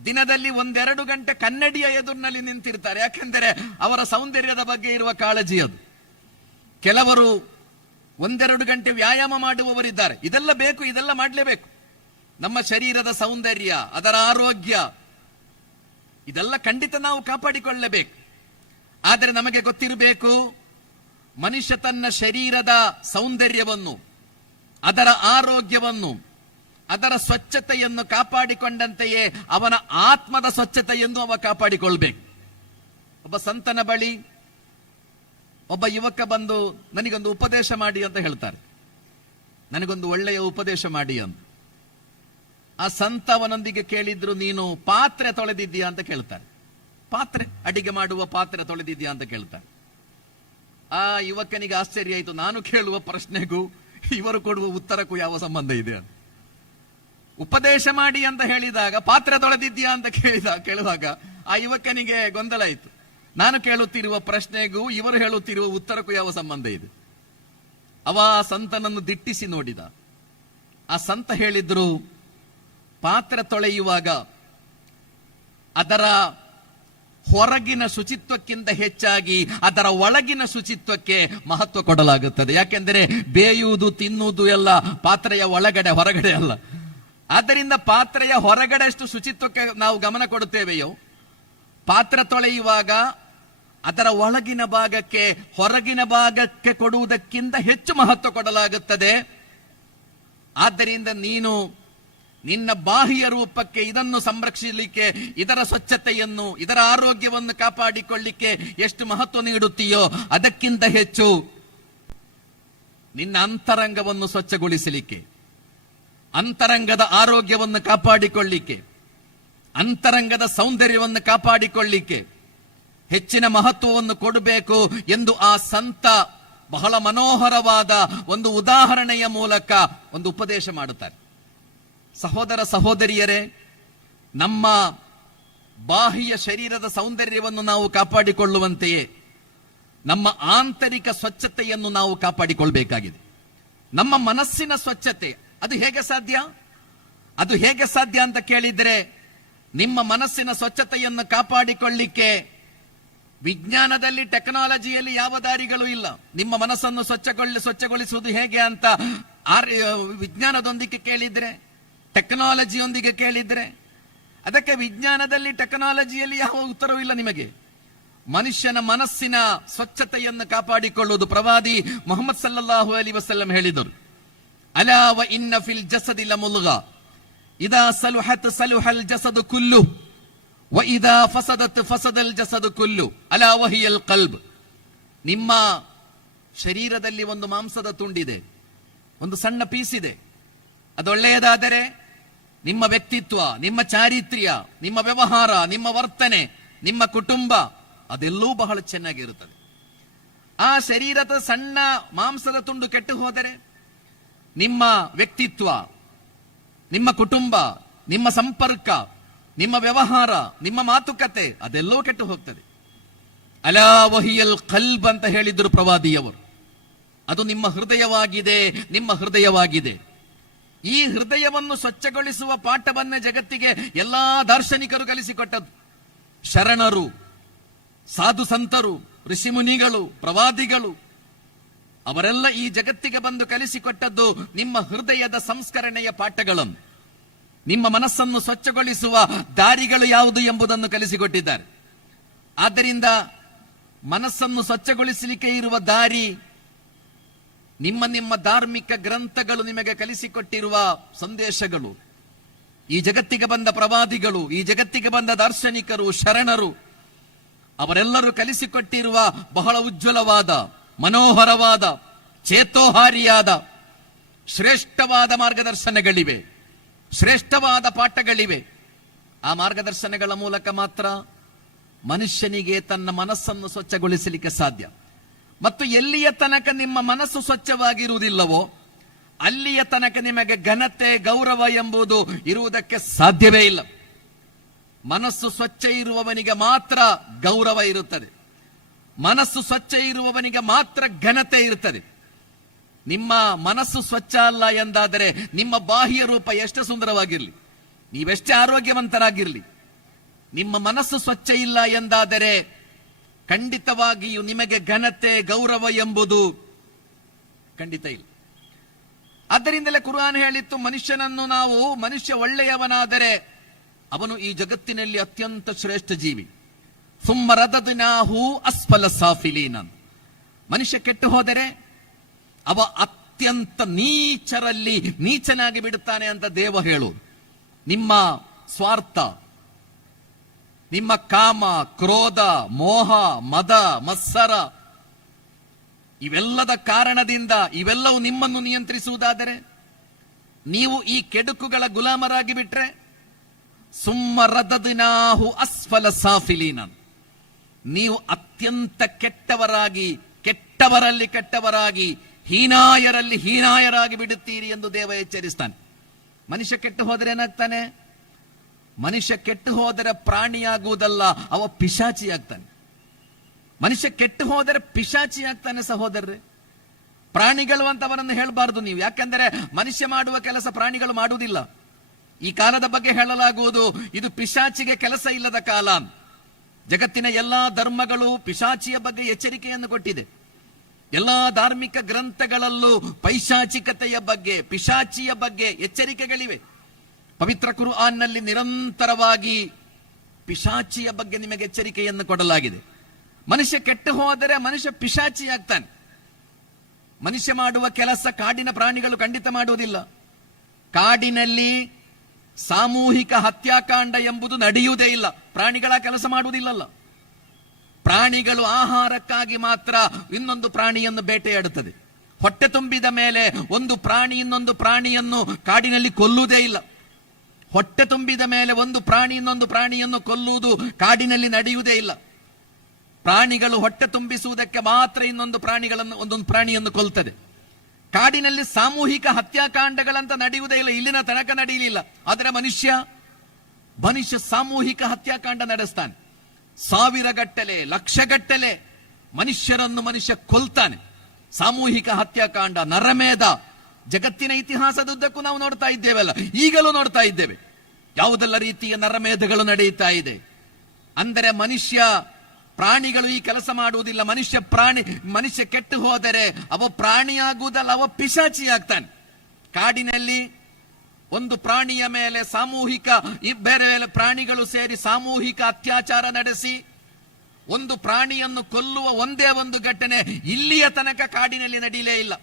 ದಿನದಲ್ಲಿ 1-2 ಗಂಟೆ ಕನ್ನಡಿಯ ಎದುರಿನಲ್ಲಿ ನಿಂತಿರ್ತಾರೆ, ಯಾಕೆಂದರೆ ಅವರ ಸೌಂದರ್ಯದ ಬಗ್ಗೆ ಇರುವ ಕಾಳಜಿ ಅದು. ಕೆಲವರು 1-2 ಗಂಟೆ ವ್ಯಾಯಾಮ ಮಾಡುವವರಿದ್ದಾರೆ. ಇದೆಲ್ಲ ಬೇಕು, ಇದೆಲ್ಲ ಮಾಡಲೇಬೇಕು. ನಮ್ಮ ಶರೀರದ ಸೌಂದರ್ಯ, ಅದರ ಆರೋಗ್ಯ, ಇದೆಲ್ಲ ಖಂಡಿತ ನಾವು ಕಾಪಾಡಿಕೊಳ್ಳಬೇಕು. ಆದರೆ ನಮಗೆ ಗೊತ್ತಿರಬೇಕು, ಮನುಷ್ಯ ತನ್ನ ಶರೀರದ ಸೌಂದರ್ಯವನ್ನು, ಅದರ ಆರೋಗ್ಯವನ್ನು, ಅದರ ಸ್ವಚ್ಛತೆಯನ್ನು ಕಾಪಾಡಿಕೊಂಡಂತೆಯೇ ಅವನ ಆತ್ಮದ ಸ್ವಚ್ಛತೆಯನ್ನು ಅವ ಕಾಪಾಡಿಕೊಳ್ಬೇಕು. ಒಬ್ಬ ಸಂತನ ಬಳಿ ಒಬ್ಬ ಯುವಕ ಬಂದು ನನಗೊಂದು ಉಪದೇಶ ಮಾಡಿ ಅಂತ ಹೇಳ್ತಾರೆ. ನನಗೊಂದು ಒಳ್ಳೆಯ ಉಪದೇಶ ಮಾಡಿ ಅಂತ. ಆ ಸಂತ ಅವನೊಂದಿಗೆ ಕೇಳಿದ್ರು, ನೀನು ಪಾತ್ರೆ ತೊಳೆದಿದ್ದೀಯಾ ಅಂತ ಕೇಳ್ತಾರೆ. ಪಾತ್ರೆ, ಅಡಿಗೆ ಮಾಡುವ ಪಾತ್ರೆ ತೊಳೆದಿದ್ದೀಯಾ ಅಂತ ಕೇಳ್ತಾರೆ. ಆ ಯುವಕನಿಗೆ ಆಶ್ಚರ್ಯ ಆಯಿತು, ನಾನು ಕೇಳುವ ಪ್ರಶ್ನೆಗೂ ಇವರು ಕೊಡುವ ಉತ್ತರಕ್ಕೂ ಯಾವ ಸಂಬಂಧ ಇದೆ ಅಂತ. ಉಪದೇಶ ಮಾಡಿ ಅಂತ ಹೇಳಿದಾಗ ಪಾತ್ರೆ ತೊಳೆದಿದ್ದೀಯಾ ಅಂತ ಕೇಳುವಾಗ ಆ ಯುವಕನಿಗೆ ಗೊಂದಲ ಆಯಿತು. ನಾನು ಕೇಳುತ್ತಿರುವ ಪ್ರಶ್ನೆಗೂ ಇವರು ಹೇಳುತ್ತಿರುವ ಉತ್ತರಕ್ಕೂ ಯಾವ ಸಂಬಂಧ ಇದೆ? ಅವ ಆ ಸಂತನನ್ನು ದಿಟ್ಟಿಸಿ ನೋಡಿದ. ಆ ಸಂತ ಹೇಳಿದ್ರು, ಪಾತ್ರೆ ತೊಳೆಯುವಾಗ ಅದರ ಹೊರಗಿನ ಶುಚಿತ್ವಕ್ಕಿಂತ ಹೆಚ್ಚಾಗಿ ಅದರ ಒಳಗಿನ ಶುಚಿತ್ವಕ್ಕೆ ಮಹತ್ವ ಕೊಡಲಾಗುತ್ತದೆ. ಯಾಕೆಂದರೆ ಬೇಯುವುದು, ತಿನ್ನುವುದು ಎಲ್ಲ ಪಾತ್ರೆಯ ಒಳಗಡೆ, ಹೊರಗಡೆ ಅಲ್ಲ. ಆದ್ದರಿಂದ ಪಾತ್ರೆಯ ಹೊರಗಡೆ ಎಷ್ಟು ಶುಚಿತ್ವಕ್ಕೆ ನಾವು ಗಮನ ಕೊಡುತ್ತೇವೆಯೋ, ಪಾತ್ರೆ ತೊಳೆಯುವಾಗ ಅದರ ಒಳಗಿನ ಭಾಗಕ್ಕೆ, ಹೊರಗಿನ ಭಾಗಕ್ಕೆ ಕೊಡುವುದಕ್ಕಿಂತ ಹೆಚ್ಚು ಮಹತ್ವ ಕೊಡಲಾಗುತ್ತದೆ. ಆದ್ದರಿಂದ ನೀನು ನಿನ್ನ ಬಾಹ್ಯ ರೂಪಕ್ಕೆ ಇದನ್ನು ಸಂರಕ್ಷಿಸಲಿಕ್ಕೆ, ಇದರ ಸ್ವಚ್ಛತೆಯನ್ನು, ಇದರ ಆರೋಗ್ಯವನ್ನು ಕಾಪಾಡಿಕೊಳ್ಳಿಕ್ಕೆ ಎಷ್ಟು ಮಹತ್ವ ನೀಡುತ್ತೀಯೋ, ಅದಕ್ಕಿಂತ ಹೆಚ್ಚು ನಿನ್ನ ಅಂತರಂಗವನ್ನು ಸ್ವಚ್ಛಗೊಳಿಸಲಿಕ್ಕೆ, ಅಂತರಂಗದ ಆರೋಗ್ಯವನ್ನು ಕಾಪಾಡಿಕೊಳ್ಳಿಕ್ಕೆ, ಅಂತರಂಗದ ಸೌಂದರ್ಯವನ್ನು ಕಾಪಾಡಿಕೊಳ್ಳಿಕ್ಕೆ ಹೆಚ್ಚಿನ ಮಹತ್ವವನ್ನು ಕೊಡಬೇಕು ಎಂದು ಆ ಸಂತ ಬಹಳ ಮನೋಹರವಾದ ಒಂದು ಉದಾಹರಣೆಯ ಮೂಲಕ ಒಂದು ಉಪದೇಶ ಮಾಡುತ್ತಾರೆ. ಸಹೋದರ ಸಹೋದರಿಯರೇ, ನಮ್ಮ ಬಾಹ್ಯ ಶರೀರದ ಸೌಂದರ್ಯವನ್ನು ನಾವು ಕಾಪಾಡಿಕೊಳ್ಳುವಂತೆಯೇ ನಮ್ಮ ಆಂತರಿಕ ಸ್ವಚ್ಛತೆಯನ್ನು ನಾವು ಕಾಪಾಡಿಕೊಳ್ಬೇಕಾಗಿದೆ. ನಮ್ಮ ಮನಸ್ಸಿನ ಸ್ವಚ್ಛತೆ ಅದು ಹೇಗೆ ಸಾಧ್ಯ? ಅದು ಹೇಗೆ ಸಾಧ್ಯ ಅಂತ ಕೇಳಿದ್ರೆ, ನಿಮ್ಮ ಮನಸ್ಸಿನ ಸ್ವಚ್ಛತೆಯನ್ನು ಕಾಪಾಡಿಕೊಳ್ಳಿಕ್ಕೆ ವಿಜ್ಞಾನದಲ್ಲಿ, ಟೆಕ್ನಾಲಜಿಯಲ್ಲಿ ಯಾವ ದಾರಿಗಳು ಇಲ್ಲ. ನಿಮ್ಮ ಮನಸ್ಸನ್ನು ಸ್ವಚ್ಛಗೊಳಿಸುವುದು ಹೇಗೆ ಅಂತ ವಿಜ್ಞಾನದೊಂದಿಗೆ ಕೇಳಿದ್ರೆ, ಟೆಕ್ನಾಲಜಿಯೊಂದಿಗೆ ಕೇಳಿದ್ರೆ, ಅದಕ್ಕೆ ವಿಜ್ಞಾನದಲ್ಲಿ, ಟೆಕ್ನಾಲಜಿಯಲ್ಲಿ ಯಾವ ಉತ್ತರವೂ ಇಲ್ಲ ನಿಮಗೆ. ಮನುಷ್ಯನ ಮನಸ್ಸಿನ ಸ್ವಚ್ಛತೆಯನ್ನು ಕಾಪಾಡಿಕೊಳ್ಳುವುದು. ಪ್ರವಾದಿ ಮುಹಮ್ಮದ್ ಸಲ್ಲಲ್ಲಾಹು ಅಲೈಹಿ ವಸಲ್ಲಂ ಹೇಳಿದರು, ಅಲಾ ವ ಇನ್ನ ಫಿಲ್ ಜಸದಿ ಲಮುಲ್ಗ ಇದಾ ಸಲುಹತ್ ಸಲುಹಲ್ ಜಸದು ಕುಲ್ಲು ವ ಇದಾ ಫಸದತ್ ಫಸದಲ್ ಜಸದು ಕುಲ್ಲು ಅಲಾ ವಹಿಯಲ್ ಕಲ್ಬ್. ನಿಮ್ಮ ಶರೀರದಲ್ಲಿ ಒಂದು ಮಾಂಸದ ತುಂಡಿದೆ, ಒಂದು ಸಣ್ಣ ಪೀಸ್ ಇದೆ. ಅದೊಳ್ಳೆಯದಾದರೆ ನಿಮ್ಮ ವ್ಯಕ್ತಿತ್ವ, ನಿಮ್ಮ ಚಾರಿತ್ರ್ಯ, ನಿಮ್ಮ ವ್ಯವಹಾರ, ನಿಮ್ಮ ವರ್ತನೆ, ನಿಮ್ಮ ಕುಟುಂಬ ಅದೆಲ್ಲೂ ಬಹಳ ಚೆನ್ನಾಗಿರುತ್ತದೆ. ಆ ಶರೀರದ ಸಣ್ಣ ಮಾಂಸದ ತುಂಡು ಕೆಟ್ಟು ಹೋದರೆ ನಿಮ್ಮ ವ್ಯಕ್ತಿತ್ವ, ನಿಮ್ಮ ಕುಟುಂಬ, ನಿಮ್ಮ ಸಂಪರ್ಕ, ನಿಮ್ಮ ವ್ಯವಹಾರ, ನಿಮ್ಮ ಮಾತುಕತೆ ಅದೆಲ್ಲವೂ ಕೆಟ್ಟು ಹೋಗ್ತದೆ. ಅಲಾ ವಹಿಯಲ್ ಕಲ್ಬ್ ಅಂತ ಹೇಳಿದ್ರು ಪ್ರವಾದಿಯವರು. ಅದು ನಿಮ್ಮ ಹೃದಯವಾಗಿದೆ, ನಿಮ್ಮ ಹೃದಯವಾಗಿದೆ. ಈ ಹೃದಯವನ್ನು ಸ್ವಚ್ಛಗೊಳಿಸುವ ಪಾಠವನ್ನೇ ಜಗತ್ತಿಗೆ ಎಲ್ಲಾ ದಾರ್ಶನಿಕರು ಕಲಿಸಿಕೊಟ್ಟದ್ದು. ಶರಣರು, ಸಾಧು ಸಂತರು, ಋಷಿಮುನಿಗಳು, ಪ್ರವಾದಿಗಳು ಅವರೆಲ್ಲ ಈ ಜಗತ್ತಿಗೆ ಬಂದು ಕಲಿಸಿಕೊಟ್ಟದ್ದು ನಿಮ್ಮ ಹೃದಯದ ಸಂಸ್ಕರಣೆಯ ಪಾಠಗಳನ್ನು, ನಿಮ್ಮ ಮನಸ್ಸನ್ನು ಸ್ವಚ್ಛಗೊಳಿಸುವ ದಾರಿಗಳು ಯಾವುದು ಎಂಬುದನ್ನು ಕಲಿಸಿಕೊಟ್ಟಿದ್ದಾರೆ. ಆದ್ದರಿಂದ ಮನಸ್ಸನ್ನು ಸ್ವಚ್ಛಗೊಳಿಸಲಿಕ್ಕೆ ಇರುವ ದಾರಿ ನಿಮ್ಮ ನಿಮ್ಮ ಧಾರ್ಮಿಕ ಗ್ರಂಥಗಳು ನಿಮಗೆ ಕಲಿಸಿಕೊಟ್ಟಿರುವ ಸಂದೇಶಗಳು, ಈ ಜಗತ್ತಿಗೆ ಬಂದ ಪ್ರವಾದಿಗಳು, ಈ ಜಗತ್ತಿಗೆ ಬಂದ ದಾರ್ಶನಿಕರು, ಶರಣರು ಅವರೆಲ್ಲರೂ ಕಲಿಸಿಕೊಟ್ಟಿರುವ ಬಹಳ ಉಜ್ವಲವಾದ, ಮನೋಹರವಾದ, ಚೇತೋಹಾರಿಯಾದ ಶ್ರೇಷ್ಠವಾದ ಮಾರ್ಗದರ್ಶನಗಳಿವೆ, ಶ್ರೇಷ್ಠವಾದ ಪಾಠಗಳಿವೆ. ಆ ಮಾರ್ಗದರ್ಶನಗಳ ಮೂಲಕ ಮಾತ್ರ ಮನುಷ್ಯನಿಗೆ ತನ್ನ ಮನಸ್ಸನ್ನು ಸ್ವಚ್ಛಗೊಳಿಸಲಿಕ್ಕೆ ಸಾಧ್ಯ. ಮತ್ತು ಎಲ್ಲಿಯ ತನಕ ನಿಮ್ಮ ಮನಸ್ಸು ಸ್ವಚ್ಛವಾಗಿರುವುದಿಲ್ಲವೋ ಅಲ್ಲಿಯ ತನಕ ನಿಮಗೆ ಘನತೆ, ಗೌರವ ಎಂಬುದು ಇರುವುದಕ್ಕೆ ಸಾಧ್ಯವೇ ಇಲ್ಲ. ಮನಸ್ಸು ಸ್ವಚ್ಛ ಇರುವವನಿಗೆ ಮಾತ್ರ ಗೌರವ ಇರುತ್ತದೆ, ಮನಸ್ಸು ಸ್ವಚ್ಛ ಇರುವವನಿಗೆ ಮಾತ್ರ ಘನತೆ ಇರುತ್ತದೆ. ನಿಮ್ಮ ಮನಸ್ಸು ಸ್ವಚ್ಛ ಅಲ್ಲ ಎಂದಾದರೆ ನಿಮ್ಮ ಬಾಹ್ಯ ರೂಪ ಎಷ್ಟು ಸುಂದರವಾಗಿರಲಿ, ನೀವೆಷ್ಟೇ ಆರೋಗ್ಯವಂತರಾಗಿರಲಿ, ನಿಮ್ಮ ಮನಸ್ಸು ಸ್ವಚ್ಛ ಇಲ್ಲ ಎಂದಾದರೆ ಖಂಡಿತವಾಗಿಯೂ ನಿಮಗೆ ಘನತೆ, ಗೌರವ ಎಂಬುದು ಖಂಡಿತ ಇಲ್ಲ. ಆದ್ದರಿಂದಲೇ ಕುರ್ಆನ್ ಹೇಳಿತ್ತು, ಮನುಷ್ಯ ಒಳ್ಳೆಯವನಾದರೆ ಅವನು ಈ ಜಗತ್ತಿನಲ್ಲಿ ಅತ್ಯಂತ ಶ್ರೇಷ್ಠ ಜೀವಿ. ಸುಮ್ಮ ರದದ್ನಾಹು ಅಸ್ಫಲ ಸಾಫಿಲೀನ. ಮನುಷ್ಯ ಕೆಟ್ಟು ಹೋದರೆ ಅವ ಅತ್ಯಂತ ನೀಚರಲ್ಲಿ ನೀಚನಾಗಿ ಬಿಡುತ್ತಾನೆ ಅಂತ ದೇವ ಹೇಳುವುದು. ನಿಮ್ಮ ಸ್ವಾರ್ಥ, ನಿಮ್ಮ ಕಾಮ, ಕ್ರೋಧ, ಮೋಹ, ಮದ, ಮತ್ಸರ ಇವೆಲ್ಲದ ಕಾರಣದಿಂದ ಇವೆಲ್ಲವೂ ನಿಮ್ಮನ್ನು ನಿಯಂತ್ರಿಸುವುದಾದರೆ ನೀವು ಈ ಕೆಡುಕುಗಳ ಗುಲಾಮರಾಗಿ ಬಿಟ್ರೆ ಸುಮ್ಮ ರದದ್ನಾಹು ಅಸ್ಫಲ ಸಾಫಿಲೀನ, ನೀವು ಅತ್ಯಂತ ಕೆಟ್ಟವರಾಗಿ, ಕೆಟ್ಟವರಲ್ಲಿ ಕೆಟ್ಟವರಾಗಿ, ಹೀನಾಯರಲ್ಲಿ ಹೀನಾಯರಾಗಿ ಬಿಡುತ್ತೀರಿ ಎಂದು ದೇವ ಎಚ್ಚರಿಸ್ತಾನೆ. ಮನುಷ್ಯ ಕೆಟ್ಟು ಹೋದರೆ ಏನಾಗ್ತಾನೆ? ಮನುಷ್ಯ ಕೆಟ್ಟು ಹೋದರೆ ಪ್ರಾಣಿಯಾಗುವುದಲ್ಲ, ಅವ ಪಿಶಾಚಿಯಾಗ್ತಾನೆ. ಮನುಷ್ಯ ಕೆಟ್ಟು ಹೋದರೆ ಪಿಶಾಚಿಯಾಗ್ತಾನೆ ಸಹೋದರರೇ. ಪ್ರಾಣಿಗಳು ಅಂತ ಅವರನ್ನು ಹೇಳಬಾರದು ನೀವು, ಯಾಕೆಂದರೆ ಮನುಷ್ಯ ಮಾಡುವ ಕೆಲಸ ಪ್ರಾಣಿಗಳು ಮಾಡುವುದಿಲ್ಲ. ಈ ಕಾಲದ ಬಗ್ಗೆ ಹೇಳಲಾಗುವುದು, ಇದು ಪಿಶಾಚಿಗೆ ಕೆಲಸ ಇಲ್ಲದ ಕಾಲ. ಜಗತ್ತಿನ ಎಲ್ಲಾ ಧರ್ಮಗಳು ಪಿಶಾಚಿಯ ಬಗ್ಗೆ ಎಚ್ಚರಿಕೆಯನ್ನು ಕೊಟ್ಟಿದೆ. ಎಲ್ಲಾ ಧಾರ್ಮಿಕ ಗ್ರಂಥಗಳಲ್ಲೂ ಪೈಶಾಚಿಕತೆಯ ಬಗ್ಗೆ, ಪಿಶಾಚಿಯ ಬಗ್ಗೆ ಎಚ್ಚರಿಕೆಗಳಿವೆ. ಪವಿತ್ರ ಕುರ್ಆನ್ನಲ್ಲಿ ನಿರಂತರವಾಗಿ ಪಿಶಾಚಿಯ ಬಗ್ಗೆ ನಿಮಗೆ ಎಚ್ಚರಿಕೆಯನ್ನು ಕೊಡಲಾಗಿದೆ. ಮನುಷ್ಯ ಕೆಟ್ಟು ಹೋದರೆ ಮನುಷ್ಯ ಪಿಶಾಚಿಯಾಗ್ತಾನೆ. ಮನುಷ್ಯ ಮಾಡುವ ಕೆಲಸ ಕಾಡಿನ ಪ್ರಾಣಿಗಳು ಖಂಡಿತ ಮಾಡುವುದಿಲ್ಲ. ಕಾಡಿನಲ್ಲಿ ಸಾಮೂಹಿಕ ಹತ್ಯಾಕಾಂಡ ಎಂಬುದು ನಡೆಯುವುದೇ ಇಲ್ಲ. ಪ್ರಾಣಿಗಳ ಕೆಲಸ ಮಾಡುವುದಿಲ್ಲಲ್ಲ. ಪ್ರಾಣಿಗಳು ಆಹಾರಕ್ಕಾಗಿ ಮಾತ್ರ ಇನ್ನೊಂದು ಪ್ರಾಣಿಯನ್ನು ಬೇಟೆಯಾಡುತ್ತದೆ. ಹೊಟ್ಟೆ ತುಂಬಿದ ಮೇಲೆ ಒಂದು ಪ್ರಾಣಿ ಇನ್ನೊಂದು ಪ್ರಾಣಿಯನ್ನು ಕಾಡಿನಲ್ಲಿ ಕೊಲ್ಲುವುದೇ ಇಲ್ಲ. ಹೊಟ್ಟೆ ತುಂಬಿದ ಮೇಲೆ ಒಂದು ಪ್ರಾಣಿ ಇನ್ನೊಂದು ಪ್ರಾಣಿಯನ್ನು ಕೊಲ್ಲುವುದು ಕಾಡಿನಲ್ಲಿ ನಡೆಯುವುದೇ ಇಲ್ಲ. ಪ್ರಾಣಿಗಳು ಹೊಟ್ಟೆ ತುಂಬಿಸುವುದಕ್ಕೆ ಮಾತ್ರ ಒಂದೊಂದು ಪ್ರಾಣಿಯನ್ನು ಕೊಲ್ತದೆ. ಕಾಡಿನಲ್ಲಿ ಸಾಮೂಹಿಕ ಹತ್ಯಾಕಾಂಡಗಳಂತ ನಡೆಯುವುದೇ ಇಲ್ಲ, ಇಲ್ಲಿನ ತನಕ ನಡೆಯಲಿಲ್ಲ. ಆದರೆ ಮನುಷ್ಯ ಸಾಮೂಹಿಕ ಹತ್ಯಾಕಾಂಡ ನಡೆಸ್ತಾನೆ. ಸಾವಿರಗಟ್ಟಲೆ, ಲಕ್ಷಗಟ್ಟಲೆ ಮನುಷ್ಯರನ್ನು ಮನುಷ್ಯ ಕೊಲ್ತಾನೆ. ಸಾಮೂಹಿಕ ಹತ್ಯಾಕಾಂಡ, ನರಮೇಧ ಜಗತ್ತಿನ ಇತಿಹಾಸದುದ್ದಕ್ಕೂ ನಾವು ನೋಡ್ತಾ ಇದ್ದೇವಲ್ಲ, ಈಗಲೂ ನೋಡ್ತಾ ಇದ್ದೇವೆ. ಯಾವುದೆಲ್ಲ ರೀತಿಯ ನರಮೇಧಗಳು ನಡೆಯುತ್ತಾ ಇದೆ. ಅಂದರೆ ಪ್ರಾಣಿಗಳು ಈ ಕೆಲಸ ಮಾಡುವುದಿಲ್ಲ. ಮನುಷ್ಯ ಕೆಟ್ಟು ಹೋದರೆ ಅವ ಪ್ರಾಣಿಯಾಗುವುದಲ್ಲ, ಅವ ಪಿಶಾಚಿಯಾಗ್ತಾನೆ. ಕಾಡಿನಲ್ಲಿ ಒಂದು ಪ್ರಾಣಿಯ ಮೇಲೆ ಬೇರೆ ಪ್ರಾಣಿಗಳು ಸೇರಿ ಸಾಮೂಹಿಕ ಅತ್ಯಾಚಾರ ನಡೆಸಿ ಒಂದು ಪ್ರಾಣಿಯನ್ನು ಕೊಲ್ಲುವ ಒಂದೇ ಒಂದು ಘಟನೆ ಇಲ್ಲಿಯ ತನಕ ಕಾಡಿನಲ್ಲಿ ನಡೆಯಲೇ ಇಲ್ಲ.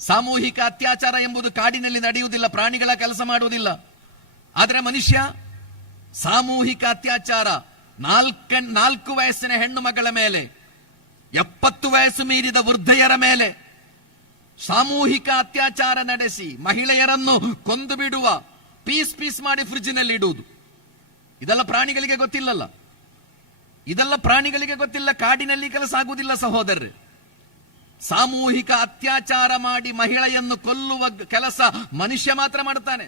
ಸಾಮೂಹಿಕ ಅತ್ಯಾಚಾರ ಎಂಬುದು ಕಾಡಿನಲ್ಲಿ ನಡೆಯುವುದಿಲ್ಲ, ಪ್ರಾಣಿಗಳ ಕೆಲಸ ಮಾಡುವುದಿಲ್ಲ. ಆದರೆ ಮನುಷ್ಯ ಸಾಮೂಹಿಕ ಅತ್ಯಾಚಾರ, 4 ವಯಸ್ಸಿನ ಹೆಣ್ಣು ಮಗಳ ಮೇಲೆ, 70 ವಯಸ್ಸು ಮೀರಿದ ವೃದ್ಧೆಯರ ಮೇಲೆ ಸಾಮೂಹಿಕ ಅತ್ಯಾಚಾರ ನಡೆಸಿ ಮಹಿಳೆಯರನ್ನು ಕೊಂದು ಬಿಡುವ, ಪೀಸ್ ಮಾಡಿ ಫ್ರಿಡ್ಜಿನಲ್ಲಿ ಇಡುವುದು, ಇದೆಲ್ಲ ಪ್ರಾಣಿಗಳಿಗೆ ಗೊತ್ತಿಲ್ಲಲ್ಲ. ಇದೆಲ್ಲ ಪ್ರಾಣಿಗಳಿಗೆ ಗೊತ್ತಿಲ್ಲ. ಕಾಡಿನಲ್ಲಿ ಕೆಲಸ ಆಗುವುದಿಲ್ಲ ಸಹೋದರರೇ. ಸಾಮೂಹಿಕ ಅತ್ಯಾಚಾರ ಮಾಡಿ ಮಹಿಳೆಯನ್ನು ಕೊಲ್ಲುವ ಕೆಲಸ ಮನುಷ್ಯ ಮಾತ್ರ ಮಾಡ್ತಾನೆ.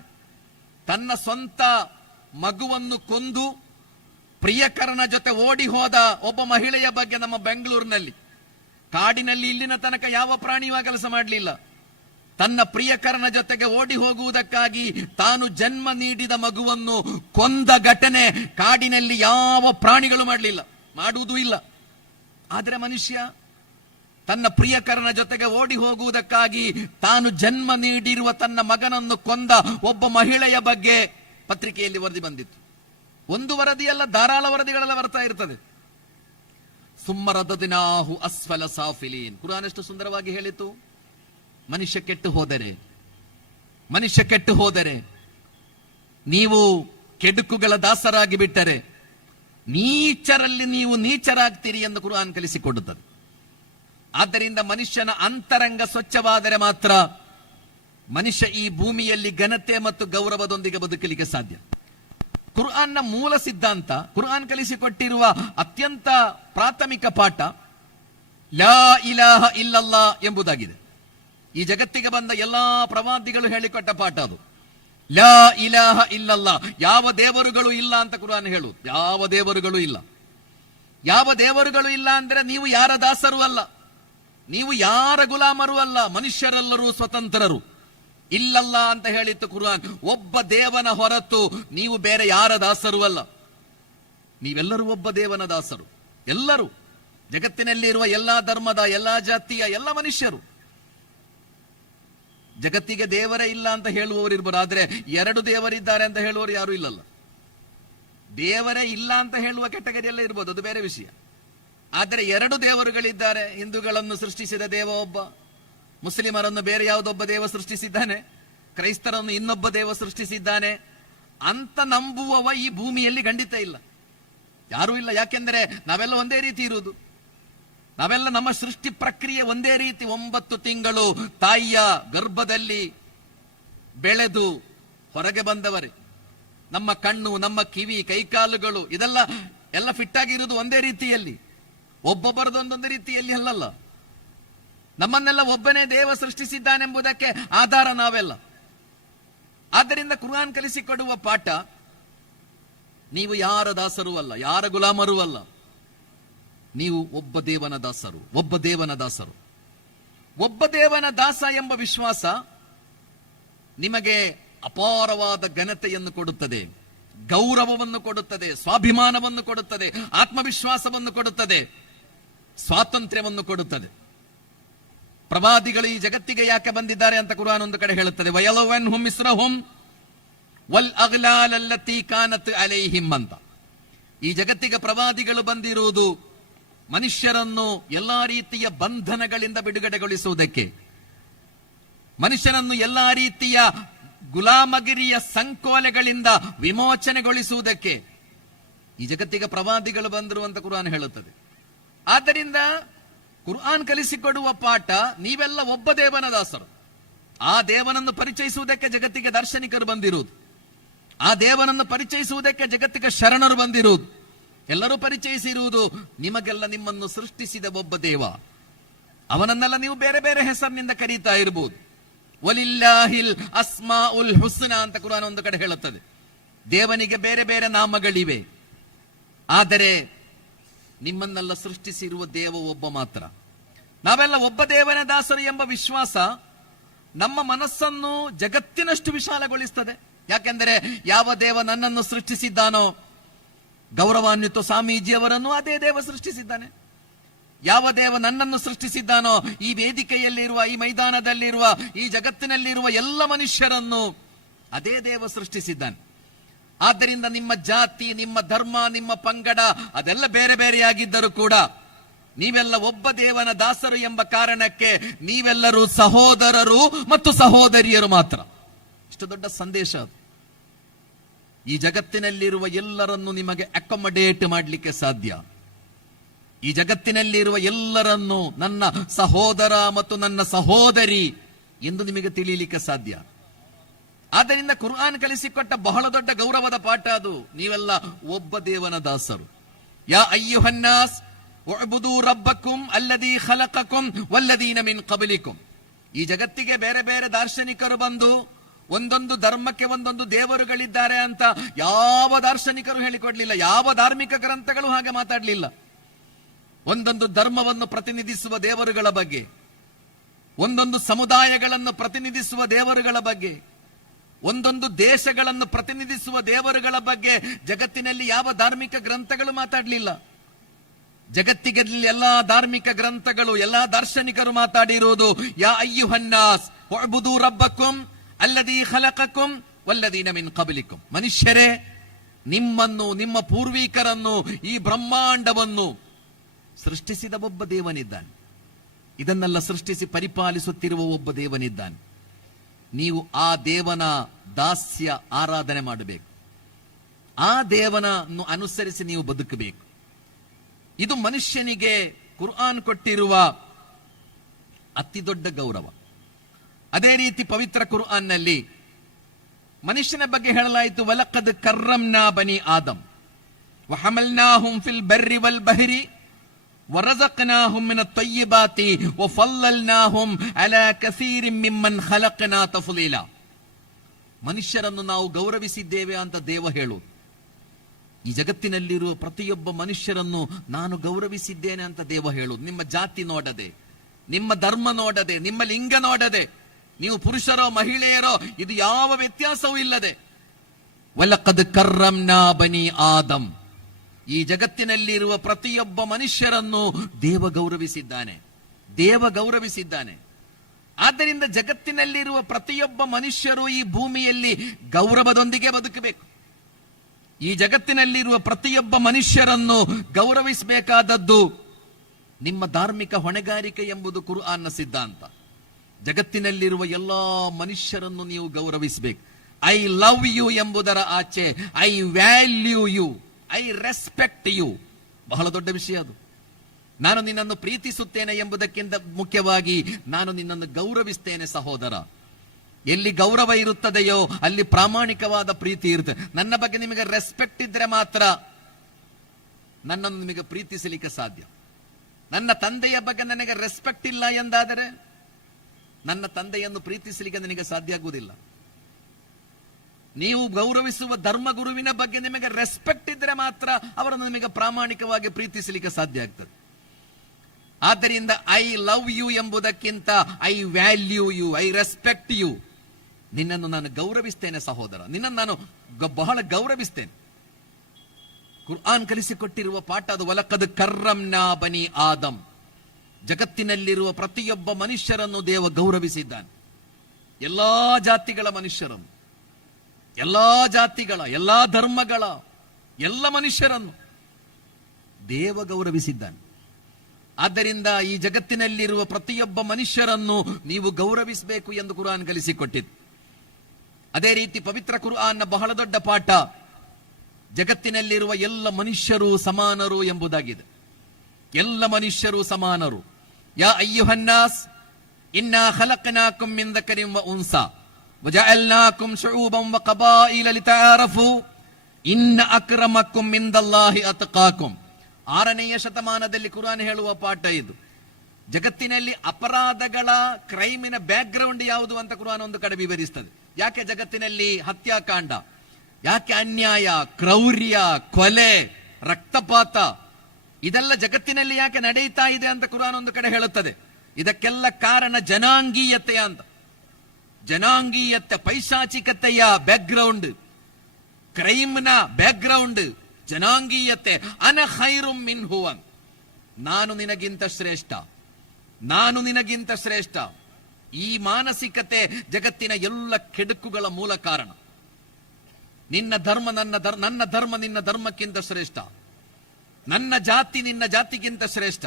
ತನ್ನ ಸ್ವಂತ ಮಗುವನ್ನು ಕೊಂದು ಪ್ರಿಯಕರನ ಜೊತೆ ಓಡಿ ಹೋದ ಒಬ್ಬ ಮಹಿಳೆಯ ಬಗ್ಗೆ ನಮ್ಮ ಬೆಂಗಳೂರಿನಲ್ಲಿ, ಕಾಡಿನಲ್ಲಿ ಇಲ್ಲಿನ ತನಕ ಯಾವ ಪ್ರಾಣಿಯೂ ಕೆಲಸ ಮಾಡಲಿಲ್ಲ. ತನ್ನ ಪ್ರಿಯಕರನ ಜೊತೆಗೆ ಓಡಿ ಹೋಗುವುದಕ್ಕಾಗಿ ತಾನು ಜನ್ಮ ನೀಡಿದ ಮಗುವನ್ನು ಕೊಂದ ಘಟನೆ ಕಾಡಿನಲ್ಲಿ ಯಾವ ಪ್ರಾಣಿಗಳು ಮಾಡಲಿಲ್ಲ, ಮಾಡುವುದೂ ಇಲ್ಲ. ಆದರೆ ಮನುಷ್ಯ ತನ್ನ ಪ್ರಿಯಕರನ ಜೊತೆಗೆ ಓಡಿ ಹೋಗುವುದಕ್ಕಾಗಿ ತಾನು ಜನ್ಮ ನೀಡಿರುವ ತನ್ನ ಮಗನನ್ನು ಕೊಂದ ಒಬ್ಬ ಮಹಿಳೆಯ ಬಗ್ಗೆ ಪತ್ರಿಕೆಯಲ್ಲಿ ವರದಿ ಬಂದಿತ್ತು. ಒಂದು ವರದಿಯಲ್ಲ, ಧಾರಾಳ ವರದಿಗಳೆಲ್ಲ ಬರ್ತಾ ಇರ್ತದೆ. ಸುಮ್ಮರದದಿನಾಹು ಅಸ್ಫಲ ಸಾಫಿಲೀನ್. ಕುರಾನ್ ಎಷ್ಟು ಸುಂದರವಾಗಿ ಹೇಳಿತು. ಮನುಷ್ಯ ಕೆಟ್ಟು ಹೋದರೆ, ನೀವು ಕೆಡುಕುಗಳ ದಾಸರಾಗಿ ಬಿಟ್ಟರೆ ನೀಚರಲ್ಲಿ ನೀವು ನೀಚರಾಗ್ತೀರಿ ಎಂದು ಕುರಾನ್ ಕಲಿಸಿಕೊಡುತ್ತದೆ. ಆದ್ದರಿಂದ ಮನುಷ್ಯನ ಅಂತರಂಗ ಸ್ವಚ್ಛವಾದರೆ ಮಾತ್ರ ಮನುಷ್ಯ ಈ ಭೂಮಿಯಲ್ಲಿ ಘನತೆ ಮತ್ತು ಗೌರವದೊಂದಿಗೆ ಬದುಕಲಿಕ್ಕೆ ಸಾಧ್ಯ. ಕುರ್ಆನ್ನ ಮೂಲ ಸಿದ್ಧಾಂತ, ಕುರ್ಆನ್ ಕಲಿಸಿಕೊಟ್ಟಿರುವ ಅತ್ಯಂತ ಪ್ರಾಥಮಿಕ ಪಾಠ ಲಾ ಇಲಾಹ ಇಲ್ಲಲ್ಲಾ ಎಂಬುದಾಗಿದೆ. ಈ ಜಗತ್ತಿಗೆ ಬಂದ ಎಲ್ಲಾ ಪ್ರವಾದಿಗಳು ಹೇಳಿಕೊಟ್ಟ ಪಾಠ ಅದು. ಲಾ ಇಲಾಹ ಇಲ್ಲಲ್ಲಾ, ಯಾವ ದೇವರುಗಳು ಇಲ್ಲ ಅಂತ ಕುರ್ಆನ್ ಹೇಳುವುದು. ಯಾವ ದೇವರುಗಳು ಇಲ್ಲ. ಯಾವ ದೇವರುಗಳು ಇಲ್ಲ ಅಂದ್ರೆ ನೀವು ಯಾರ ದಾಸರು ಅಲ್ಲ, ನೀವು ಯಾರ ಗುಲಾಮರು ಅಲ್ಲ, ಮನುಷ್ಯರೆಲ್ಲರೂ ಸ್ವತಂತ್ರರು. ಇಲ್ಲಲ್ಲ ಅಂತ ಹೇಳಿತ್ತು ಕುರ್ಆನ್. ಒಬ್ಬ ದೇವನ ಹೊರತು ನೀವು ಬೇರೆ ಯಾರ ದಾಸರು ಅಲ್ಲ. ನೀವೆಲ್ಲರೂ ಒಬ್ಬ ದೇವನ ದಾಸರು. ಎಲ್ಲರೂ, ಜಗತ್ತಿನಲ್ಲಿರುವ ಎಲ್ಲಾ ಧರ್ಮದ, ಎಲ್ಲಾ ಜಾತಿಯ ಎಲ್ಲ ಮನುಷ್ಯರು. ಜಗತ್ತಿಗೆ ದೇವರೇ ಇಲ್ಲ ಅಂತ ಹೇಳುವವರು ಇರ್ಬೋದು, ಆದ್ರೆ 2 ದೇವರಿದ್ದಾರೆ ಅಂತ ಹೇಳುವವರು ಯಾರು ಇಲ್ಲಲ್ಲ. ದೇವರೇ ಇಲ್ಲ ಅಂತ ಹೇಳುವ ಕೆಟಗರಿಯಲ್ಲ ಇರ್ಬೋದು, ಅದು ಬೇರೆ ವಿಷಯ. ಆದರೆ 2 ದೇವರುಗಳಿದ್ದಾರೆ. ಹಿಂದೂಗಳನ್ನು ಸೃಷ್ಟಿಸಿದ ದೇವ ಒಬ್ಬ, ಮುಸ್ಲಿಮರನ್ನು ಬೇರೆ ಯಾವುದೊಬ್ಬ ದೇವ ಸೃಷ್ಟಿಸಿದ್ದಾನೆ, ಕ್ರೈಸ್ತರನ್ನು ಇನ್ನೊಬ್ಬ ದೇವ ಸೃಷ್ಟಿಸಿದ್ದಾನೆ ಅಂತ ನಂಬುವವ ಈ ಭೂಮಿಯಲ್ಲಿ ಖಂಡಿತ ಇಲ್ಲ, ಯಾರೂ ಇಲ್ಲ. ಯಾಕೆಂದ್ರೆ ನಾವೆಲ್ಲ ಒಂದೇ ರೀತಿ ಇರುವುದು. ನಾವೆಲ್ಲ ನಮ್ಮ ಸೃಷ್ಟಿ ಪ್ರಕ್ರಿಯೆ ಒಂದೇ ರೀತಿ. 9 ತಿಂಗಳು ತಾಯಿಯ ಗರ್ಭದಲ್ಲಿ ಬೆಳೆದು ಹೊರಗೆ ಬಂದವರೇ. ನಮ್ಮ ಕಣ್ಣು, ನಮ್ಮ ಕಿವಿ, ಕೈಕಾಲುಗಳು ಇದೆಲ್ಲ ಫಿಟ್ ಆಗಿರುವುದು ಒಂದೇ ರೀತಿಯಲ್ಲಿ, ಒಬ್ಬೊಬ್ಬರದೊಂದೊಂದು ರೀತಿಯಲ್ಲಿ ಅಲ್ಲಲ್ಲ. ನಮ್ಮನ್ನೆಲ್ಲ ಒಬ್ಬನೇ ದೇವ ಸೃಷ್ಟಿಸಿದ್ದಾನೆಂಬುದಕ್ಕೆ ಆಧಾರ ನಾವೆಲ್ಲ. ಆದ್ದರಿಂದ ಕುರ್ಆನ್ ಕಲಿಸಿಕೊಡುವ ಪಾಠ, ನೀವು ಯಾರ ದಾಸರೂ ಅಲ್ಲ, ಯಾರ ಗುಲಾಮರೂ ಅಲ್ಲ, ನೀವು ಒಬ್ಬ ದೇವನ ದಾಸರು. ಒಬ್ಬ ದೇವನ ದಾಸರು, ಒಬ್ಬ ದೇವನ ದಾಸ ಎಂಬ ವಿಶ್ವಾಸ ನಿಮಗೆ ಅಪಾರವಾದ ಘನತೆಯನ್ನು ಕೊಡುತ್ತದೆ, ಗೌರವವನ್ನು ಕೊಡುತ್ತದೆ, ಸ್ವಾಭಿಮಾನವನ್ನು ಕೊಡುತ್ತದೆ, ಆತ್ಮವಿಶ್ವಾಸವನ್ನು ಕೊಡುತ್ತದೆ, ಸ್ವಾತಂತ್ರ್ಯವನ್ನು ಕೊಡುತ್ತದೆ. ಪ್ರವಾದಿಗಳು ಈ ಜಗತ್ತಿಗೆ ಯಾಕೆ ಬಂದಿದ್ದಾರೆ ಅಂತ ಕುರ್ಆನ್ ಒಂದು ಕಡೆ ಹೇಳುತ್ತದೆ. ವಯಲವನ್ಹುಂ ಇಸ್ರಹುಂ ವಲ್ ಅಗ್ಲಾಲ್ ಅಲ್ಲತಿ ಕಾನತ್ ಅಲೈಹಿಂ ಅಂತ. ಈ ಜಗತ್ತಿಗೆ ಪ್ರವಾದಿಗಳು ಬಂದಿರುವುದು ಮನುಷ್ಯರನ್ನು ಎಲ್ಲಾ ರೀತಿಯ ಬಂಧನಗಳಿಂದ ಬಿಡುಗಡೆಗೊಳಿಸುವುದಕ್ಕೆ, ಮನುಷ್ಯರನ್ನು ಎಲ್ಲಾ ರೀತಿಯ ಗುಲಾಮಗಿರಿಯ ಸಂಕೋಲೆಗಳಿಂದ ವಿಮೋಚನೆಗೊಳಿಸುವುದಕ್ಕೆ ಈ ಜಗತ್ತಿಗೆ ಪ್ರವಾದಿಗಳು ಬಂದರು ಅಂತ ಕುರ್ಆನ್ ಹೇಳುತ್ತದೆ. ಆದ್ದರಿಂದ ಕುರ್ಆನ್ ಕಲಿಸಿಕೊಡುವ ಪಾಠ, ನೀವೆಲ್ಲ ಒಬ್ಬ ದೇವನ ದಾಸರು. ಆ ದೇವನನ್ನು ಪರಿಚಯಿಸುವುದಕ್ಕೆ ಜಗತ್ತಿಗೆ ದಾರ್ಶನಿಕರು ಬಂದಿರುವುದು, ಆ ದೇವನನ್ನು ಪರಿಚಯಿಸುವುದಕ್ಕೆ ಜಗತ್ತಿಗೆ ಶರಣರು ಬಂದಿರುವುದು. ಎಲ್ಲರೂ ಪರಿಚಯಿಸಿರುವುದು ನಿಮಗೆಲ್ಲ ನಿಮ್ಮನ್ನು ಸೃಷ್ಟಿಸಿದ ಒಬ್ಬ ದೇವ. ಅವನನ್ನೆಲ್ಲ ನೀವು ಬೇರೆ ಬೇರೆ ಹೆಸರಿನಿಂದ ಕರೀತಾ ಇರಬಹುದು. ವಲಿಲ್ಲಾಹಿಲ್ ಅಸ್ಮಾಉಲ್ ಹುಸ್ನಾ ಅಂತ ಕುರ್ಆನ್ ಒಂದು ಕಡೆ ಹೇಳುತ್ತದೆ. ದೇವನಿಗೆ ಬೇರೆ ಬೇರೆ ನಾಮಗಳಿವೆ, ಆದರೆ ನಿಮ್ಮನ್ನೆಲ್ಲ ಸೃಷ್ಟಿಸಿರುವ ದೇವ ಒಬ್ಬ ಮಾತ್ರ. ನಾವೆಲ್ಲ ಒಬ್ಬ ದೇವನ ದಾಸರು ಎಂಬ ವಿಶ್ವಾಸ ನಮ್ಮ ಮನಸ್ಸನ್ನು ಜಗತ್ತಿನಷ್ಟು ವಿಶಾಲಗೊಳಿಸ್ತದೆ. ಯಾಕೆಂದರೆ ಯಾವ ದೇವ ನನ್ನನ್ನು ಸೃಷ್ಟಿಸಿದ್ದಾನೋ, ಗೌರವಾನ್ವಿತ ಸ್ವಾಮೀಜಿಯವರನ್ನು ಅದೇ ದೇವ ಸೃಷ್ಟಿಸಿದ್ದಾನೆ. ಯಾವ ದೇವ ನನ್ನನ್ನು ಸೃಷ್ಟಿಸಿದ್ದಾನೋ, ಈ ವೇದಿಕೆಯಲ್ಲಿರುವ, ಈ ಮೈದಾನದಲ್ಲಿರುವ, ಈ ಜಗತ್ತಿನಲ್ಲಿರುವ ಎಲ್ಲ ಮನುಷ್ಯರನ್ನು ಅದೇ ದೇವ ಸೃಷ್ಟಿಸಿದ್ದಾನೆ. ಆದ್ದರಿಂದ ನಿಮ್ಮ ಜಾತಿ, ನಿಮ್ಮ ಧರ್ಮ, ನಿಮ್ಮ ಪಂಗಡ ಅದೆಲ್ಲ ಬೇರೆ ಬೇರೆಯಾಗಿದ್ದರೂ ಕೂಡ ನೀವೆಲ್ಲ ಒಬ್ಬ ದೇವನ ದಾಸರು ಎಂಬ ಕಾರಣಕ್ಕೆ ನೀವೆಲ್ಲರೂ ಸಹೋದರರು ಮತ್ತು ಸಹೋದರಿಯರು ಮಾತ್ರ. ಇಷ್ಟು ದೊಡ್ಡ ಸಂದೇಶ ಅದು. ಈ ಜಗತ್ತಿನಲ್ಲಿರುವ ಎಲ್ಲರನ್ನು ನಿಮಗೆ ಅಕೊಮಡೇಟ್ ಮಾಡಲಿಕ್ಕೆ ಸಾಧ್ಯ. ಈ ಜಗತ್ತಿನಲ್ಲಿರುವ ಎಲ್ಲರನ್ನು ನನ್ನ ಸಹೋದರ ಮತ್ತು ನನ್ನ ಸಹೋದರಿ ಎಂದು ನಿಮಗೆ ತಿಳಿಯಲಿಕ್ಕೆ ಸಾಧ್ಯ. ಆದ್ದರಿಂದ ಕುರ್ಆನ್ ಕಲಿಸಿಕೊಟ್ಟ ಬಹಳ ದೊಡ್ಡ ಗೌರವದ ಪಾಠ ಅದು. ನೀವೆಲ್ಲ ಒಬ್ಬ ದೇವನ ದಾಸರು. ಯಾ ಅಯ್ಯುಹನ್ನಾಸ್ ಉಅ್ಬುದು ರಬ್ಬಕುಂ ಅಲ್ಲದೀ ಖಲಕಕುಂ ವಲ್ಲದೀನ ಮಿನ್ ಕಬ್ಲಿಕುಂ. ಈ ಜಗತ್ತಿಗೆ ಬೇರೆ ಬೇರೆ ದಾರ್ಶನಿಕರು ಬಂದು ಒಂದೊಂದು ಧರ್ಮಕ್ಕೆ ಒಂದೊಂದು ದೇವರುಗಳಿದ್ದಾರೆ ಅಂತ ಯಾವ ದಾರ್ಶನಿಕರು ಹೇಳಿಕೊಡ್ಲಿಲ್ಲ. ಯಾವ ಧಾರ್ಮಿಕ ಗ್ರಂಥಗಳು ಹಾಗೆ ಮಾತಾಡಲಿಲ್ಲ. ಒಂದೊಂದು ಧರ್ಮವನ್ನು ಪ್ರತಿನಿಧಿಸುವ ದೇವರುಗಳ ಬಗ್ಗೆ, ಒಂದೊಂದು ಸಮುದಾಯಗಳನ್ನು ಪ್ರತಿನಿಧಿಸುವ ದೇವರುಗಳ ಬಗ್ಗೆ, ಒಂದೊಂದು ದೇಶಗಳನ್ನು ಪ್ರತಿನಿಧಿಸುವ ದೇವರುಗಳ ಬಗ್ಗೆ ಜಗತ್ತಿನಲ್ಲಿ ಯಾವ ಧಾರ್ಮಿಕ ಗ್ರಂಥಗಳು ಮಾತಾಡಲಿಲ್ಲ. ಜಗತ್ತಿಗೆ ಎಲ್ಲಾ ಧಾರ್ಮಿಕ ಗ್ರಂಥಗಳು, ಎಲ್ಲಾ ದಾರ್ಶನಿಕರು ಮಾತಾಡಿರುವುದು ಯಾ ಅಯ್ಯುಹನ್ನಾಸ್ ಉಅ್ಬುದು ರಬ್ಬಕುಂ ಅಲ್ಲದೀ ಖಲಕಕುಂ ವಲ್ಲದೀನ ಮಿನ್ ಕಬ್ಲಿಕುಂ. ಮನುಷ್ಯರೇ, ನಿಮ್ಮನ್ನು, ನಿಮ್ಮ ಪೂರ್ವಿಕರನ್ನು, ಈ ಬ್ರಹ್ಮಾಂಡವನ್ನು ಸೃಷ್ಟಿಸಿದ ಒಬ್ಬ ದೇವನಿದ್ದಾನೆ. ಇದನ್ನೆಲ್ಲ ಸೃಷ್ಟಿಸಿ ಪರಿಪಾಲಿಸುತ್ತಿರುವ ಒಬ್ಬ ದೇವನಿದ್ದಾನೆ. ನೀವು ಆ ದೇವನ ದಾಸ್ಯ ಆರಾಧನೆ ಮಾಡಬೇಕು. ಆ ದೇವನನ್ನು ಅನುಸರಿಸಿ ನೀವು ಬದುಕಬೇಕು. ಇದು ಮನುಷ್ಯನಿಗೆ ಕುರ್ಆನ್ ಕೊಟ್ಟಿರುವ ಅತಿ ದೊಡ್ಡ ಗೌರವ. ಅದೇ ರೀತಿ ಪವಿತ್ರ ಕುರ್ಆನ್ನಲ್ಲಿ ಮನುಷ್ಯನ ಬಗ್ಗೆ ಹೇಳಲಾಯಿತು, ವಲಕದ್ ಕರ್ರಮ್ನಾ ಬನಿ ಆದಂ ವಹಮಲ್ನಾಹುಂ ಫಿಲ್ ಬರ್ರಿ ವಲ್ ಬಹರಿ ವರಜಕ್ನಾಹುಂ ಮಿನತ್ ತಯ್ಯಿಬಾತಿ ವಫಲ್ಲಲ್ನಾಹುಂ ಅಲಾ ಕಸೀರಿನ್ ಮಿಮ್ಮನ್ ಖಲಕ್ನಾ ತಫ್ಲೀಲಾ. ಮನುಷ್ಯರನ್ನು ನಾವು ಗೌರವಿಸಿದ್ದೇವೆ ಅಂತ ದೇವ ಹೇಳುವುದು. ಈ ಜಗತ್ತಿನಲ್ಲಿರುವ ಪ್ರತಿಯೊಬ್ಬ ಮನುಷ್ಯರನ್ನು ನಾನು ಗೌರವಿಸಿದ್ದೇನೆ ಅಂತ ದೇವ ಹೇಳುವುದು. ನಿಮ್ಮ ಜಾತಿ ನೋಡದೆ, ನಿಮ್ಮ ಧರ್ಮ ನೋಡದೆ, ನಿಮ್ಮ ಲಿಂಗ ನೋಡದೆ, ನೀವು ಪುರುಷರೋ ಮಹಿಳೆಯರೋ ಇದು ಯಾವ ವ್ಯತ್ಯಾಸವೂ ಇಲ್ಲದೆ ವಲಕದ್ ಕರ್ರಮ್ನಾ ಬನಿ ಆದಂ. ಈ ಜಗತ್ತಿನಲ್ಲಿರುವ ಪ್ರತಿಯೊಬ್ಬ ಮನುಷ್ಯರನ್ನು ದೇವ ಗೌರವಿಸಿದ್ದಾನೆ. ದೇವ ಗೌರವಿಸಿದ್ದಾನೆ. ಆದ್ದರಿಂದ ಜಗತ್ತಿನಲ್ಲಿರುವ ಪ್ರತಿಯೊಬ್ಬ ಮನುಷ್ಯರು ಈ ಭೂಮಿಯಲ್ಲಿ ಗೌರವದೊಂದಿಗೆ ಬದುಕಬೇಕು. ಈ ಜಗತ್ತಿನಲ್ಲಿರುವ ಪ್ರತಿಯೊಬ್ಬ ಮನುಷ್ಯರನ್ನು ಗೌರವಿಸಬೇಕಾದದ್ದು ನಿಮ್ಮ ಧಾರ್ಮಿಕ ಹೊಣೆಗಾರಿಕೆ ಎಂಬುದು ಕುರ್ಆನ್ನ ಸಿದ್ಧಾಂತ. ಜಗತ್ತಿನಲ್ಲಿರುವ ಎಲ್ಲಾ ಮನುಷ್ಯರನ್ನು ನೀವು ಗೌರವಿಸಬೇಕು. ಐ ಲವ್ ಯು ಎಂಬುದರ ಆಚೆ I value you, I respect you. ಬಹಳ ದೊಡ್ಡ ವಿಷಯ ಅದು. ನಾನು ನಿನ್ನನ್ನು ಪ್ರೀತಿಸುತ್ತೇನೆ ಎಂಬುದಕ್ಕಿಂತ ಮುಖ್ಯವಾಗಿ ನಾನು ನಿನ್ನನ್ನು ಗೌರವಿಸ್ತೇನೆ ಸಹೋದರ. ಎಲ್ಲಿ ಗೌರವ ಇರುತ್ತದೆಯೋ ಅಲ್ಲಿ ಪ್ರಾಮಾಣಿಕವಾದ ಪ್ರೀತಿ ಇರುತ್ತೆ. ನನ್ನ ಬಗ್ಗೆ ನಿಮಗೆ ರೆಸ್ಪೆಕ್ಟ್ ಇದ್ರೆ ಮಾತ್ರ ನನ್ನನ್ನು ನಿಮಗೆ ಪ್ರೀತಿಸಲಿಕ್ಕೆ ಸಾಧ್ಯ. ನನ್ನ ತಂದೆಯ ಬಗ್ಗೆ ನನಗೆ ರೆಸ್ಪೆಕ್ಟ್ ಇಲ್ಲ ಎಂದಾದರೆ ನನ್ನ ತಂದೆಯನ್ನು ಪ್ರೀತಿಸಲಿಕ್ಕೆ ನನಗೆ ಸಾಧ್ಯ ಆಗುವುದಿಲ್ಲ. ನೀವು ಗೌರವಿಸುವ ಧರ್ಮಗುರುವಿನ ಬಗ್ಗೆ ನಿಮಗೆ ರೆಸ್ಪೆಕ್ಟ್ ಇದ್ರೆ ಮಾತ್ರ ಅವರನ್ನು ನಿಮಗೆ ಪ್ರಾಮಾಣಿಕವಾಗಿ ಪ್ರೀತಿಸಲಿಕ್ಕೆ ಸಾಧ್ಯ ಆಗ್ತದೆ. ಆದ್ದರಿಂದ ಐ ಲವ್ ಯು ಎಂಬುದಕ್ಕಿಂತ I value you, I respect you. ನಿನ್ನನ್ನು ನಾನು ಗೌರವಿಸ್ತೇನೆ ಸಹೋದರ, ನಿನ್ನನ್ನು ನಾನು ಬಹಳ ಗೌರವಿಸ್ತೇನೆ. ಕುರ್ಆನ್ ಕಲಿಸಿಕೊಟ್ಟಿರುವ ಪಾಠ ಅದು. ವಲಕದ್ ಕರ್ರಮ್ನಾ ಬನಿ ಆದಂ. ಜಗತ್ತಿನಲ್ಲಿರುವ ಪ್ರತಿಯೊಬ್ಬ ಮನುಷ್ಯರನ್ನು ದೇವ ಗೌರವಿಸಿದ್ದಾನೆ. ಎಲ್ಲಾ ಜಾತಿಗಳ ಮನುಷ್ಯರನ್ನು, ಎಲ್ಲಾ ಜಾತಿಗಳ, ಎಲ್ಲಾ ಧರ್ಮಗಳ ಎಲ್ಲ ಮನುಷ್ಯರನ್ನು ದೇವ ಗೌರವಿಸಿದ್ದಾನೆ. ಆದ್ದರಿಂದ ಈ ಜಗತ್ತಿನಲ್ಲಿರುವ ಪ್ರತಿಯೊಬ್ಬ ಮನುಷ್ಯರನ್ನು ನೀವು ಗೌರವಿಸಬೇಕು ಎಂದು ಕುರ್ಆನ್ ಕಲಿಸಿಕೊಟ್ಟಿದ್ದು. ಅದೇ ರೀತಿ ಪವಿತ್ರ ಕುರ್ಆನ್ನ ಬಹಳ ದೊಡ್ಡ ಪಾಠ ಜಗತ್ತಿನಲ್ಲಿರುವ ಎಲ್ಲ ಮನುಷ್ಯರು ಸಮಾನರು ಎಂಬುದಾಗಿದೆ. ಎಲ್ಲ ಮನುಷ್ಯರು ಸಮಾನರು. ಯಾ ಅಯ್ಯುಹನ್ನಾಸ್ ಇನ್ನಾ ಖಲಕ್ನಾಕುಂ ಮಿನ್ ದಕರಿನ್ ವ ಉನ್ಸಾ ವಜಅಲ್ನಾಕುಂ ಶುಊಬನ್ ವ ಕಬಾಯಿಲ ಲಿತಆರಫು ಇನ್ನ ಅಕ್ರಮಕುಂ ಮಿಂದಲ್ಲಾಹಿ ಅತ್ಕಾಕುಂ. 6ನೆಯ ಶತಮಾನದಲ್ಲಿ ಕುರ್ಆನ್ ಹೇಳುವ ಪಾಠ ಇದು. ಜಗತ್ತಿನಲ್ಲಿ ಅಪರಾಧಗಳ, ಕ್ರೈಮಿನ ಬ್ಯಾಕ್ ಗ್ರೌಂಡ್ ಯಾವುದು ಅಂತ ಕುರ್ಆನ್ ಒಂದು ಕಡೆ ವಿವರಿಸ್ತದೆ. ಯಾಕೆ ಜಗತ್ತಿನಲ್ಲಿ ಹತ್ಯಾಕಾಂಡ, ಯಾಕೆ ಅನ್ಯಾಯ, ಕ್ರೌರ್ಯ, ಕೊಲೆ, ರಕ್ತಪಾತ ಇದೆಲ್ಲ ಜಗತ್ತಿನಲ್ಲಿ ಯಾಕೆ ನಡೆಯುತ್ತಾ ಇದೆ ಅಂತ ಕುರ್ಆನ್ ಒಂದು ಕಡೆ ಹೇಳುತ್ತದೆ. ಇದಕ್ಕೆಲ್ಲ ಕಾರಣ ಜನಾಂಗೀಯತೆ ಅಂತ. ಜನಾಂಗೀಯತೆ, ಪೈಶಾಚಿಕತೆಯ ಬ್ಯಾಕ್ಗ್ರೌಂಡ್, ಕ್ರೈಮ್ನ ಬ್ಯಾಕ್ಗ್ರೌಂಡ್ ಜನಾಂಗೀಯತೆ. ಅನ ಖೈರುಂ ಮಿನ್ಹು, ನಾನು ನಿನಗಿಂತ ಶ್ರೇಷ್ಠ, ನಾನು ನಿನಗಿಂತ ಶ್ರೇಷ್ಠ. ಈ ಮಾನಸಿಕತೆ ಜಗತ್ತಿನ ಎಲ್ಲ ಕೆಡುಕುಗಳ ಮೂಲ ಕಾರಣ. ನಿನ್ನ ಧರ್ಮ ನನ್ನ ಧರ್ಮ ನಿನ್ನ ಧರ್ಮಕ್ಕಿಂತ ಶ್ರೇಷ್ಠ, ನನ್ನ ಜಾತಿ ನಿನ್ನ ಜಾತಿಗಿಂತ ಶ್ರೇಷ್ಠ,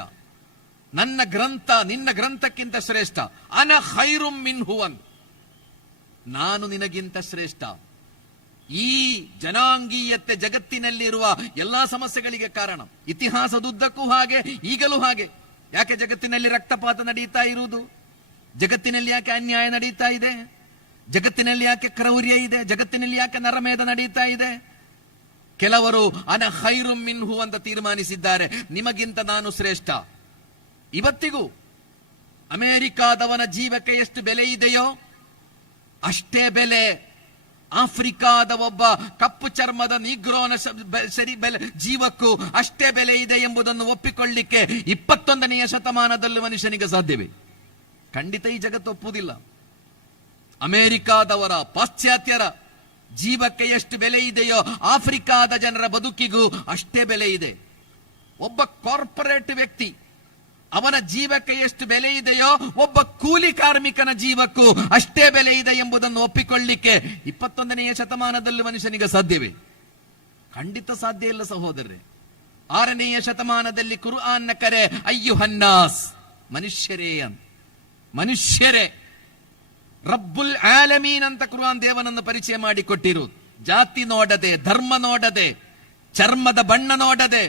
ನನ್ನ ಗ್ರಂಥ ನಿನ್ನ ಗ್ರಂಥಕ್ಕಿಂತ ಶ್ರೇಷ್ಠ. ಅನ ಖೈರುಂ ಮಿನ್ಹುವನ್, ನಾನು ನಿನಗಿಂತ ಶ್ರೇಷ್ಠ. ಈ ಜನಾಂಗೀಯತೆ ಜಗತ್ತಿನಲ್ಲಿರುವ ಎಲ್ಲಾ ಸಮಸ್ಯೆಗಳಿಗೆ ಕಾರಣ. ಇತಿಹಾಸದುದ್ದಕ್ಕೂ ಹಾಗೆ, ಈಗಲೂ ಹಾಗೆ. ಯಾಕೆ ಜಗತ್ತಿನಲ್ಲಿ ರಕ್ತಪಾತ ನಡೀತಾ ಇರುವುದು? ಜಗತ್ತಿನಲ್ಲಿ ಯಾಕೆ ಅನ್ಯಾಯ ನಡೀತಾ ಇದೆ? ಜಗತ್ತಿನಲ್ಲಿ ಯಾಕೆ ಕ್ರೌರ್ಯ ಇದೆ? ಜಗತ್ತಿನಲ್ಲಿ ಯಾಕೆ ನರಮೇಧ ನಡೀತಾ ಇದೆ? ಕೆಲವರು ಅನ ಖೈರುಂ ಮಿನ್ಹು ಅಂತ ತೀರ್ಮಾನಿಸಿದ್ದಾರೆ, ನಿಮಗಿಂತ ನಾನು ಶ್ರೇಷ್ಠ. ಇವತ್ತಿಗೂ ಅಮೆರಿಕಾದವನ ಜೀವಕ್ಕೆ ಎಷ್ಟು ಬೆಲೆ ಇದೆಯೋ ಅಷ್ಟೇ ಬೆಲೆ ಆಫ್ರಿಕಾದ ಒಬ್ಬ ಕಪ್ಪು ಚರ್ಮದ ನೀಗ್ರೋನ ಜೀವಕ್ಕೂ ಅಷ್ಟೇ ಬೆಲೆ ಇದೆ ಎಂಬುದನ್ನು ಒಪ್ಪಿಕೊಳ್ಳಿಕ್ಕೆ 21ನೇ ಶತಮಾನದಲ್ಲಿ ಮನುಷ್ಯನಿಗೆ ಸಾಧ್ಯವೇ? ಖಂಡಿತ ಈ ಜಗತ್ತು ಒಪ್ಪುವುದಿಲ್ಲ. ಅಮೆರಿಕಾದವರ, ಪಾಶ್ಚಾತ್ಯರ ಜೀವಕ್ಕೆ ಎಷ್ಟು ಬೆಲೆ ಇದೆಯೋ ಆಫ್ರಿಕಾದ ಜನರ ಬದುಕಿಗೂ ಅಷ್ಟೇ ಬೆಲೆ ಇದೆ. ಒಬ್ಬ ಕಾರ್ಪೊರೇಟ್ ವ್ಯಕ್ತಿ, ಅವನ ಜೀವಕ್ಕೆ ಎಷ್ಟು ಬೆಲೆ ಇದೆಯೋ ಒಬ್ಬ ಕೂಲಿ ಕಾರ್ಮಿಕನ ಜೀವಕ್ಕೂ ಅಷ್ಟೇ ಬೆಲೆ ಇದೆ ಎಂಬುದನ್ನು ಒಪ್ಪಿಕೊಳ್ಳಿಕ್ಕೆ 21ನೇ ಶತಮಾನದಲ್ಲಿ ಮನುಷ್ಯನಿಗೆ ಸಾಧ್ಯವೇ? ಖಂಡಿತ ಸಾಧ್ಯ ಇಲ್ಲ ಸಹೋದರರೇ. 6ನೇ ಶತಮಾನದಲ್ಲಿ ಕುರ್ಆನ್ನ ಕರೆ ಅಯ್ಯುಹನ್ನಾಸ್, ಮನುಷ್ಯರೇ ಅಂತ. ಮನುಷ್ಯರೇ, ರಬ್ಬುಲ್ ಆಲಮೀನ್ ಅಂತ ಕುರ್ಆನ್ ದೇವನನ್ನು ಪರಿಚಯ ಮಾಡಿಕೊಟ್ಟಿರುವುದು. ಜಾತಿ ನೋಡದೆ, ಧರ್ಮ ನೋಡದೆ, ಚರ್ಮದ ಬಣ್ಣ ನೋಡದೆ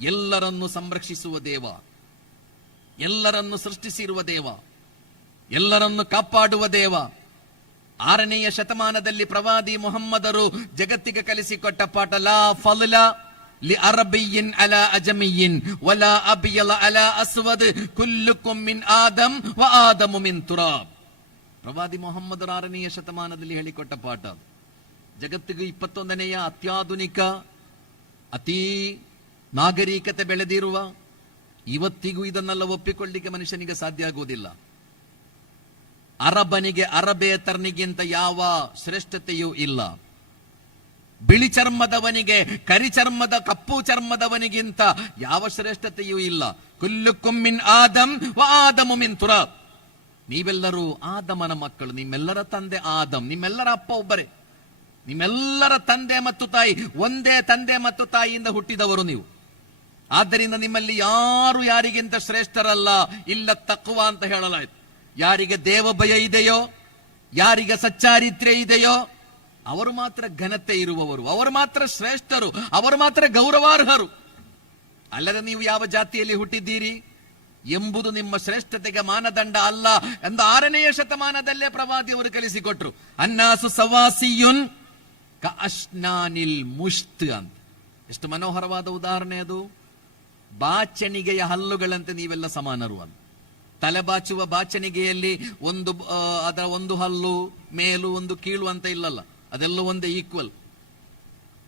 ಎಲ್ಲರನ್ನು ಸಂರಕ್ಷಿಸುವ ದೇವ, ಎಲ್ಲರನ್ನು ಸೃಷ್ಟಿಸಿರುವ ದೇವ, ಎಲ್ಲರನ್ನು ಕಾಪಾಡುವ ದೇವ. 6ನೇ ಶತಮಾನದಲ್ಲಿ ಪ್ರವಾದಿ ಮುಹಮ್ಮದರು ಜಗತ್ತಿಗೆ ಕಲಿಸಿಕೊಟ್ಟ ಪಾಠ, ಲಾ ಫಲ ಲಿ ಅರಬಿಯಿನ್ ಅಲಾ ಅಜಮಿಯಿನ್ ವಲಾ ಅಬಿಯಲ ಅಲಾ ಅಸ್ವದ್ ಕುಲ್ಲುಕುಂ ಮಿನ್ ಆದಮ್ ವ ಆದಮು ಮಿನ್ ತುರಾಬ್. ಪ್ರವಾದಿ ಮುಹಮ್ಮದರು 6ನೇ ಶತಮಾನದಲ್ಲಿ ಹೇಳಿಕೊಟ್ಟ ಪಾಠ. ಜಗತ್ತಿಗೆ 21ನೇ ಅತ್ಯಾಧುನಿಕ, ಅತೀ ನಾಗರಿಕತೆ ಬೆಳೆದಿರುವ ಇವತ್ತಿಗೂ ಇದನ್ನೆಲ್ಲ ಒಪ್ಪಿಕೊಳ್ಳಿಕ್ಕೆ ಮನುಷ್ಯನಿಗೆ ಸಾಧ್ಯ ಆಗುವುದಿಲ್ಲ. ಅರಬನಿಗೆ ಅರಬೇತರ್ನಿಗಿಂತ ಯಾವ ಶ್ರೇಷ್ಠತೆಯೂ ಇಲ್ಲ. ಬಿಳಿ ಚರ್ಮದವನಿಗೆ ಕರಿ ಚರ್ಮದ, ಕಪ್ಪು ಚರ್ಮದವನಿಗಿಂತ ಯಾವ ಶ್ರೇಷ್ಠತೆಯೂ ಇಲ್ಲ. ಕುಲ್ಲುಕುಂ ಮಿನ್ ಆದಮ್ ವ ಆದಮು ಮಿನ್ ತುರಾಬ್. ನೀವೆಲ್ಲರೂ ಆದಮನ ಮಕ್ಕಳು, ನಿಮ್ಮೆಲ್ಲರ ತಂದೆ ಆದಮ್, ನಿಮ್ಮೆಲ್ಲರ ಅಪ್ಪ ಒಬ್ಬರೇ, ನಿಮ್ಮೆಲ್ಲರ ತಂದೆ ಮತ್ತು ತಾಯಿ ಒಂದೇ ತಂದೆ ಮತ್ತು ತಾಯಿಯಿಂದ ಹುಟ್ಟಿದವರು ನೀವು. ಆದ್ದರಿಂದ ನಿಮ್ಮಲ್ಲಿ ಯಾರು ಯಾರಿಗಿಂತ ಶ್ರೇಷ್ಠರಲ್ಲ. ಇಲ್ಲ ತಕ್ವ ಅಂತ ಹೇಳಲಾಯಿತು. ಯಾರಿಗೆ ದೇವ ಭಯ ಇದೆಯೋ, ಯಾರಿಗೆ ಸಚ್ಚಾರಿತ್ರ್ಯ ಇದೆಯೋ ಅವರು ಮಾತ್ರ ಘನತೆ ಇರುವವರು, ಅವರು ಮಾತ್ರ ಶ್ರೇಷ್ಠರು, ಅವರು ಮಾತ್ರ ಗೌರವಾರ್ಹರು. ಅಲ್ಲದೆ ನೀವು ಯಾವ ಜಾತಿಯಲ್ಲಿ ಹುಟ್ಟಿದ್ದೀರಿ ಎಂಬುದು ನಿಮ್ಮ ಶ್ರೇಷ್ಠತೆಗೆ ಮಾನದಂಡ ಅಲ್ಲ ಎಂದು 6ನೇ ಶತಮಾನದಲ್ಲೇ ಪ್ರವಾದಿಯವರು ಕಲಿಸಿಕೊಟ್ರು. ಅನ್ನಾಸು ಸವಾಸಿಯುನ್ ಕ ಅಶ್ನಾನಿಲ್ ಮುಷ್ತ್ ಅಂತ. ಎಷ್ಟು ಮನೋಹರವಾದ ಉದಾಹರಣೆ ಅದು. ಬಾಚಣಿಗೆಯ ಹಲ್ಲುಗಳಂತೆ ನೀವೆಲ್ಲ ಸಮಾನರು ಅಂತ. ತಲೆ ಬಾಚುವ ಬಾಚಣಿಗೆಯಲ್ಲಿ ಅದರ ಒಂದು ಹಲ್ಲು ಮೇಲು ಒಂದು ಕೀಳು ಅಂತ ಇಲ್ಲಲ್ಲ, ಅದೆಲ್ಲ ಒಂದೇ ಈಕ್ವಲ್.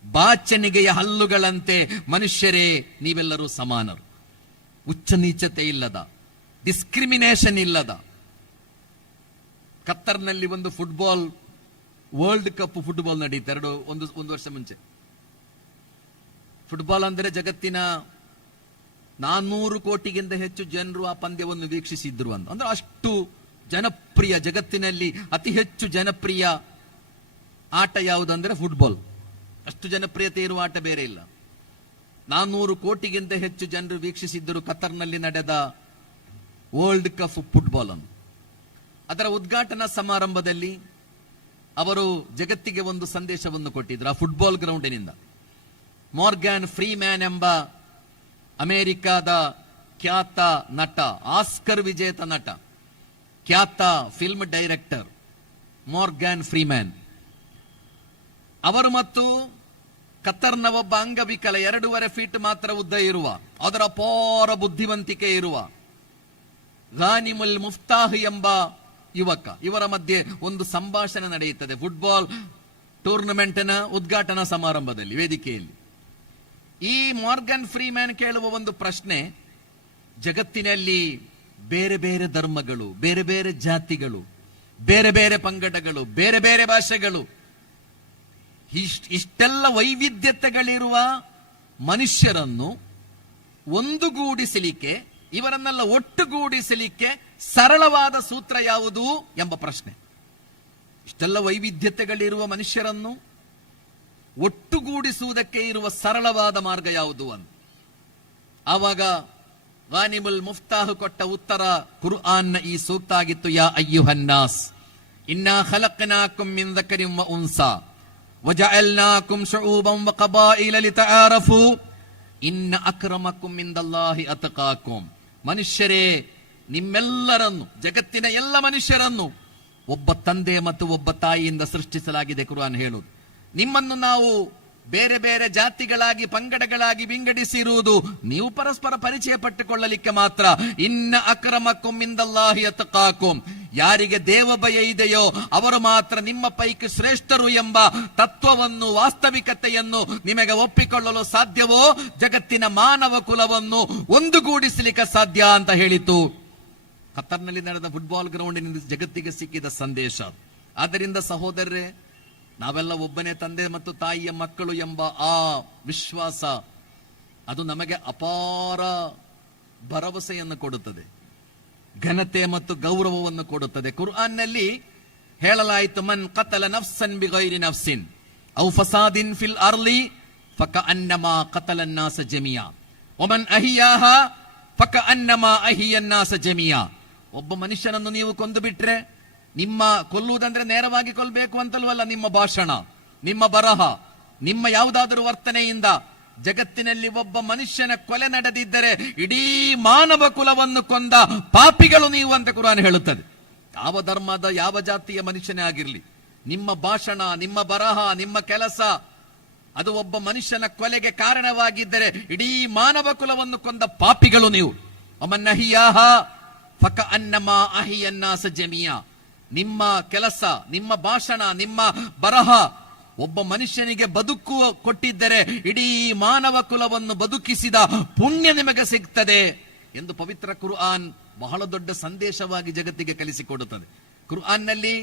ಬಾಚಣಿಗೆಯ ಹಲ್ಲುಗಳಂತೆ ಮನುಷ್ಯರೇ ನೀವೆಲ್ಲರೂ ಸಮಾನರು. ಉಚ್ಚ ನೀಚತೆ ಇಲ್ಲದ, ಡಿಸ್ಕ್ರಿಮಿನೇಷನ್ ಇಲ್ಲದ. ಕತ್ತರ್ನಲ್ಲಿ ಒಂದು ಫುಟ್ಬಾಲ್ ವರ್ಲ್ಡ್ ಕಪ್ ಫುಟ್ಬಾಲ್ ನಡೀತು ಒಂದು ವರ್ಷ ಮುಂಚೆ. ಫುಟ್ಬಾಲ್ ಅಂದರೆ ಜಗತ್ತಿನ 400 ಕೋಟಿಗಿಂತ ಹೆಚ್ಚು ಜನರು ಆ ಪಂದ್ಯವನ್ನು ವೀಕ್ಷಿಸಿದ್ರು ಅಂತ. ಅಂದ್ರೆ ಅಷ್ಟು ಜನಪ್ರಿಯ, ಜಗತ್ತಿನಲ್ಲಿ ಅತಿ ಹೆಚ್ಚು ಜನಪ್ರಿಯ ಆಟ ಯಾವುದಂದ್ರೆ ಫುಟ್ಬಾಲ್. ಅಷ್ಟು ಜನಪ್ರಿಯತೆ ಇರುವ ಆಟ ಬೇರೆ ಇಲ್ಲ. 400 ಕೋಟಿಗಿಂತ ಹೆಚ್ಚು ಜನರು ವೀಕ್ಷಿಸಿದ್ದರು ಕತರ್ನಲ್ಲಿ ನಡೆದ ವರ್ಲ್ಡ್ ಕಪ್ ಫುಟ್ಬಾಲ್ ಅನ್ನು. ಅದರ ಉದ್ಘಾಟನಾ ಸಮಾರಂಭದಲ್ಲಿ ಅವರು ಜಗತ್ತಿಗೆ ಒಂದು ಸಂದೇಶವನ್ನು ಕೊಟ್ಟಿದ್ರು ಆ ಫುಟ್ಬಾಲ್ ಗ್ರೌಂಡಿನಿಂದ. ಮಾರ್ಗನ್ ಫ್ರೀಮ್ಯಾನ್ ಎಂಬ ಅಮೆರಿಕಾದ ಖ್ಯಾತ ನಟ, ಆಸ್ಕರ್ ವಿಜೇತ ನಟ, ಖ್ಯಾತ ಫಿಲ್ಮ್ ಡೈರೆಕ್ಟರ್ ಮಾರ್ಗನ್ ಫ್ರೀಮ್ಯಾನ್ ಅವರು ಮತ್ತು ಕತ್ತರ್ನ ಒಬ್ಬ ಅಂಗವಿಕಲ 2.5 ಫೀಟ್ ಮಾತ್ರ ಉದ್ದ ಇರುವ, ಅದರ ಅಪಾರ ಬುದ್ಧಿವಂತಿಕೆ ಇರುವ ಗಾನಿಮುಲ್ ಮುಫ್ತಾಹ್ ಎಂಬ ಯುವಕ, ಇವರ ಮಧ್ಯೆ ಒಂದು ಸಂಭಾಷಣೆ ನಡೆಯುತ್ತದೆ ಫುಟ್ಬಾಲ್ ಟೂರ್ನಮೆಂಟ್ನ ಉದ್ಘಾಟನಾ ಸಮಾರಂಭದಲ್ಲಿ, ವೇದಿಕೆಯಲ್ಲಿ. ಈ ಮಾರ್ಗನ್ ಫ್ರೀಮ್ಯಾನ್ ಕೇಳುವ ಒಂದು ಪ್ರಶ್ನೆ, ಜಗತ್ತಿನಲ್ಲಿ ಬೇರೆ ಬೇರೆ ಧರ್ಮಗಳು, ಬೇರೆ ಬೇರೆ ಜಾತಿಗಳು, ಬೇರೆ ಬೇರೆ ಪಂಗಡಗಳು, ಬೇರೆ ಬೇರೆ ಭಾಷೆಗಳು, ಇಷ್ಟೆಲ್ಲ ವೈವಿಧ್ಯತೆಗಳಿರುವ ಮನುಷ್ಯರನ್ನು ಒಂದುಗೂಡಿಸಲಿಕ್ಕೆ, ಇವರನ್ನೆಲ್ಲ ಒಟ್ಟುಗೂಡಿಸಲಿಕ್ಕೆ ಸರಳವಾದ ಸೂತ್ರ ಯಾವುದು ಎಂಬ ಪ್ರಶ್ನೆ. ಇಷ್ಟೆಲ್ಲ ವೈವಿಧ್ಯತೆಗಳಿರುವ ಮನುಷ್ಯರನ್ನು ಒಟ್ಟುಗೂಡಿಸುವುದಕ್ಕೆ ಇರುವ ಸರಳವಾದ ಮಾರ್ಗ ಯಾವುದು ಅಂತ. ಆವಾಗ ಗಾನಿಮುಲ್ ಮುಫ್ತಾಹ್ ಕೊಟ್ಟ ಉತ್ತರ ಕುರ್ಆನ್ನ ಈ ಸೂಕ್ತ ಆಗಿತ್ತು. ಯಾ ಅಯ್ಯುಹನ್ನಾಸ್ ಇನ್ನಾ ಖಲಕ್ನಾಕುಂ ಮಿನ್ ದಕರಿನ್ ವ ಉನ್ಸಾ ವಜಅಲ್ನಾಕುಂ ಶುಊಬನ್ ವ ಕಬಾಯಿಲ ಲಿತಆರಫು ಇನ್ನ ಅಕ್ರಮಕುಂ ಇಂದಲ್ಲಾಹಿ ಅತ್ಕಾಕುಂ. ಮನುಷ್ಯರೇ, ನಿಮ್ಮೆಲ್ಲರನ್ನು, ಜಗತ್ತಿನ ಎಲ್ಲ ಮನುಷ್ಯರನ್ನು ಒಬ್ಬ ತಂದೆ ಮತ್ತು ಒಬ್ಬ ತಾಯಿಯಿಂದ ಸೃಷ್ಟಿಸಲಾಗಿದೆ. ಕುರ್ಆನ್ ಹೇಳುವುದು, ನಿಮ್ಮನ್ನು ನಾವು ಬೇರೆ ಬೇರೆ ಜಾತಿಗಳಾಗಿ ಪಂಗಡಗಳಾಗಿ ವಿಂಗಡಿಸಿರುವುದು ನೀವು ಪರಸ್ಪರ ಪರಿಚಯ ಪಟ್ಟುಕೊಳ್ಳಲಿಕ್ಕೆ ಮಾತ್ರ. ಇನ್ನ ಅಕ್ರಮಕುಂ ಇಂದಲ್ಲಾಹಿ ಅತ್ಕಾಕುಂ. ಯಾರಿಗೆ ದೇವ ಭಯ ಇದೆಯೋ ಅವರು ಮಾತ್ರ ನಿಮ್ಮ ಪೈಕಿ ಶ್ರೇಷ್ಠರು ಎಂಬ ತತ್ವವನ್ನು, ವಾಸ್ತವಿಕತೆಯನ್ನು ನಿಮಗೆ ಒಪ್ಪಿಕೊಳ್ಳಲು ಸಾಧ್ಯವೋ ಜಗತ್ತಿನ ಮಾನವ ಕುಲವನ್ನು ಒಂದುಗೂಡಿಸಲಿಕ್ಕೆ ಸಾಧ್ಯ ಅಂತ ಹೇಳಿತು. ಕತ್ತರ್ನಲ್ಲಿ ನಡೆದ ಫುಟ್ಬಾಲ್ ಗ್ರೌಂಡಿನಿಂದ ಜಗತ್ತಿಗೆ ಸಿಕ್ಕಿದ ಸಂದೇಶ. ಆದ್ದರಿಂದ ಸಹೋದರರೇ, ನಾವೆಲ್ಲ ಒಬ್ಬನೇ ತಂದೆ ಮತ್ತು ತಾಯಿಯ ಮಕ್ಕಳು ಎಂಬ ಆ ವಿಶ್ವಾಸ ಅದು ನಮಗೆ ಅಪಾರ ಭರವಸೆಯನ್ನು ಕೊಡುತ್ತದೆ, ಘನತೆ ಮತ್ತು ಗೌರವವನ್ನು ಕೊಡುತ್ತದೆ. ಕುರ್ಆನ್ನಲ್ಲಿ ಹೇಳಲಾಯಿತು, ಮನ್ ಕತಲ ನಫ್ಸನ್ ಬಿಗೈರಿ ನಫ್ಸಿನ್ ಔ ಫಸಾದಿನ್ ಫಿಲ್ ಅರ್ಲಿ ಫಕಅನ್ನಮಾ ಕತಲ ನಾಸ ಜಮಿಯಾ ವಮನ್ ಅಹಿಯಾಹಾ ಫಕಅನ್ನಮಾ ಅಹಿಯ ನಾಸ ಜಮಿಯಾ. ಒಬ್ಬ ಮನುಷ್ಯನನ್ನು ನೀವು ಕೊಂದು ಬಿಟ್ರೆ, ನಿಮ್ಮ ಕೊಲ್ಲುವುದಂದ್ರೆ ನೇರವಾಗಿ ಕೊಲ್ಲಬೇಕು ಅಂತಲ್ವಲ್ಲ, ನಿಮ್ಮ ಭಾಷಣ, ನಿಮ್ಮ ಬರಹ, ನಿಮ್ಮ ಯಾವುದಾದರೂ ವರ್ತನೆಯಿಂದ ಜಗತ್ತಿನಲ್ಲಿ ಒಬ್ಬ ಮನುಷ್ಯನ ಕೊಲೆ ನಡೆದಿದ್ದರೆ ಇಡೀ ಮಾನವ ಕುಲವನ್ನು ಕೊಂದ ಪಾಪಿಗಳು ನೀವು ಅಂತ ಕುರ್ಆನ್ ಹೇಳುತ್ತದೆ. ಯಾವ ಧರ್ಮದ ಯಾವ ಜಾತಿಯ ಮನುಷ್ಯನೇ ಆಗಿರಲಿ, ನಿಮ್ಮ ಭಾಷಣ, ನಿಮ್ಮ ಬರಹ, ನಿಮ್ಮ ಕೆಲಸ ಅದು ಒಬ್ಬ ಮನುಷ್ಯನ ಕೊಲೆಗೆ ಕಾರಣವಾಗಿದ್ದರೆ ಇಡೀ ಮಾನವ ಕುಲವನ್ನು ಕೊಂದ ಪಾಪಿಗಳು ನೀವು. ಅಮನ್ನಹಿಯಾಹ ಫಕಅನ್ನಮಾ ಅಹಿಯನ್ನಾಸ ಜಮಿಯಾ. ನಿಮ್ಮ ಕೆಲಸ, ನಿಮ್ಮ ಭಾಷಣ, ನಿಮ್ಮ ಬರಹ ಒಬ್ಬ ಮನುಷ್ಯನಿಗೆ ಬದುಕು ಕೊಟ್ಟಿದ್ದರೆ ಇಡೀ ಮಾನವ ಕುಲವನ್ನು ಬದುಕಿಸಿದ ಪುಣ್ಯ ನಿಮಗೆ ಸಿಗ್ತದೆ ಎಂದು ಪವಿತ್ರ ಕುರ್ಆನ್ ಬಹಳ ದೊಡ್ಡ ಸಂದೇಶವಾಗಿ ಜಗತ್ತಿಗೆ ಕಲಿಸಿಕೊಡುತ್ತದೆ. ಕುರ್ಆನ್ನಲ್ಲಿ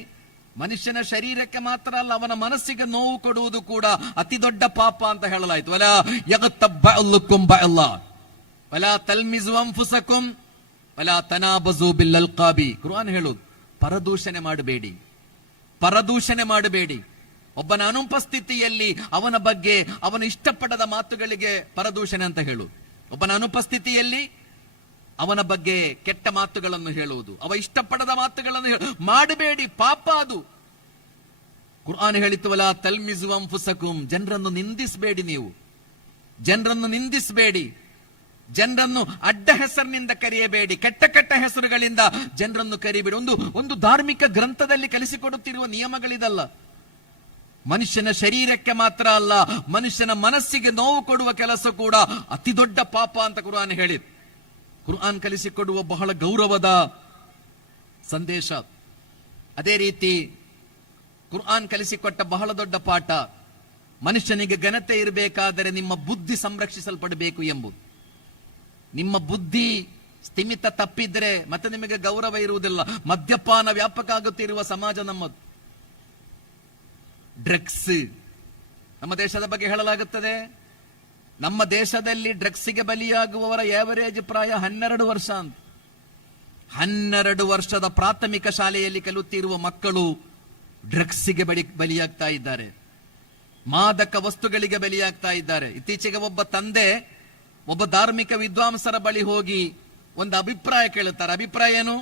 ಮನುಷ್ಯನ ಶರೀರಕ್ಕೆ ಮಾತ್ರ ಅಲ್ಲ, ಅವನ ಮನಸ್ಸಿಗೆ ನೋವು ಕೊಡುವುದು ಕೂಡ ಅತಿ ದೊಡ್ಡ ಪಾಪ ಅಂತ ಹೇಳಲಾಯಿತು. ವಲಾ ಯಗ್ತಬ್ ಬಅಲುಕುಂ ಬಅಲ್ಲಾ ವಲಾ ತಲ್ಮಿಜು ಅನ್ಫುಸಕುಂ ವಲಾ ತನಾಬಜು ಬಿಲ್ ಅಲ್ಕಾಬಿ. ಕುರ್ಆನ್ ಹೇಳುವುದು, ಪರದೂಷಣೆ ಮಾಡಬೇಡಿ, ಪರದೂಷಣೆ ಮಾಡಬೇಡಿ. ಒಬ್ಬನ ಅನುಪಸ್ಥಿತಿಯಲ್ಲಿ ಅವನ ಬಗ್ಗೆ ಅವನು ಇಷ್ಟಪಡದ ಮಾತುಗಳಿಗೆ ಪರದೂಷಣೆ ಅಂತ ಹೇಳುವುದು. ಒಬ್ಬನ ಅನುಪಸ್ಥಿತಿಯಲ್ಲಿ ಅವನ ಬಗ್ಗೆ ಕೆಟ್ಟ ಮಾತುಗಳನ್ನು ಹೇಳುವುದು, ಅವ ಇಷ್ಟಪಡದ ಮಾತುಗಳನ್ನು ಮಾಡಬೇಡಿ, ಪಾಪ ಅದು. ಕುರ್ಆನ್ ಹೇಳಿತವಲ್ಲ, ತಲ್ಮಿಜು ಅನ್ಫುಸಕುಂ, ಜನರನ್ನು ನಿಂದಿಸಬೇಡಿ, ನೀವು ಜನರನ್ನು ನಿಂದಿಸಬೇಡಿ, ಜನರನ್ನು ಅಡ್ಡ ಹೆಸರಿನಿಂದ ಕರೆಯಬೇಡಿ, ಕೆಟ್ಟ ಕೆಟ್ಟ ಹೆಸರುಗಳಿಂದ ಜನರನ್ನು ಕರೆಯಬೇಡಿ. ಒಂದು ಧಾರ್ಮಿಕ ಗ್ರಂಥದಲ್ಲಿ ಕಲಿಸಿಕೊಡುತ್ತಿರುವ ನಿಯಮಗಳಿದಲ್ಲ. ಮನುಷ್ಯನ ಶರೀರಕ್ಕೆ ಮಾತ್ರ ಅಲ್ಲ, ಮನುಷ್ಯನ ಮನಸ್ಸಿಗೆ ನೋವು ಕೊಡುವ ಕೆಲಸ ಕೂಡ ಅತಿ ದೊಡ್ಡ ಪಾಪ ಅಂತ ಕುರ್ಆನ್ ಹೇಳಿದೆ. ಕುರ್ಆನ್ ಕಲಿಸಿಕೊಡುವ ಬಹಳ ಗೌರವದ ಸಂದೇಶ. ಅದೇ ರೀತಿ ಕುರ್ಆನ್ ಕಲಿಸಿಕೊಟ್ಟ ಬಹಳ ದೊಡ್ಡ ಪಾಠ, ಮನುಷ್ಯನಿಗೆ ಘನತೆ ಇರಬೇಕಾದರೆ ನಿಮ್ಮ ಬುದ್ಧಿ ಸಂರಕ್ಷಿಸಲ್ಪಡಬೇಕು ಎಂಬುದು. ನಿಮ್ಮ ಬುದ್ಧಿ ಸ್ಥಿಮಿತ ತಪ್ಪಿದ್ರೆ ಮತ್ತೆ ನಿಮಗೆ ಗೌರವ ಇರುವುದಿಲ್ಲ. ಮದ್ಯಪಾನ ವ್ಯಾಪಕ ಆಗುತ್ತಿರುವ ಸಮಾಜ ನಮ್ಮದು. ಡ್ರಗ್ಸ್, ನಮ್ಮ ದೇಶದ ಬಗ್ಗೆ ಹೇಳಲಾಗುತ್ತದೆ, ನಮ್ಮ ದೇಶದಲ್ಲಿ ಡ್ರಗ್ಸ್ಗೆ ಬಲಿಯಾಗುವವರ ಆವರೇಜ್ ಪ್ರಾಯ 12 ವರ್ಷ ಅಂತ. 12 ವರ್ಷದ ಪ್ರಾಥಮಿಕ ಶಾಲೆಯಲ್ಲಿ ಕಲಿಯುತ್ತಿರುವ ಮಕ್ಕಳು ಡ್ರಗ್ಸ್ಗೆ ಬಲಿಯಾಗ್ತಾ ಇದ್ದಾರೆ, ಮಾದಕ ವಸ್ತುಗಳಿಗೆ ಬಲಿಯಾಗ್ತಾ ಇದ್ದಾರೆ. ಇತ್ತೀಚೆಗೆ ಒಬ್ಬ ತಂದೆ ಒಬ್ಬ ಧಾರ್ಮಿಕ ವಿದ್ವಾಂಸರ ಬಳಿ ಹೋಗಿ ಒಂದು ಅಭಿಪ್ರಾಯ ಕೇಳುತ್ತಾರೆ. ಅಭಿಪ್ರಾಯ ಏನು?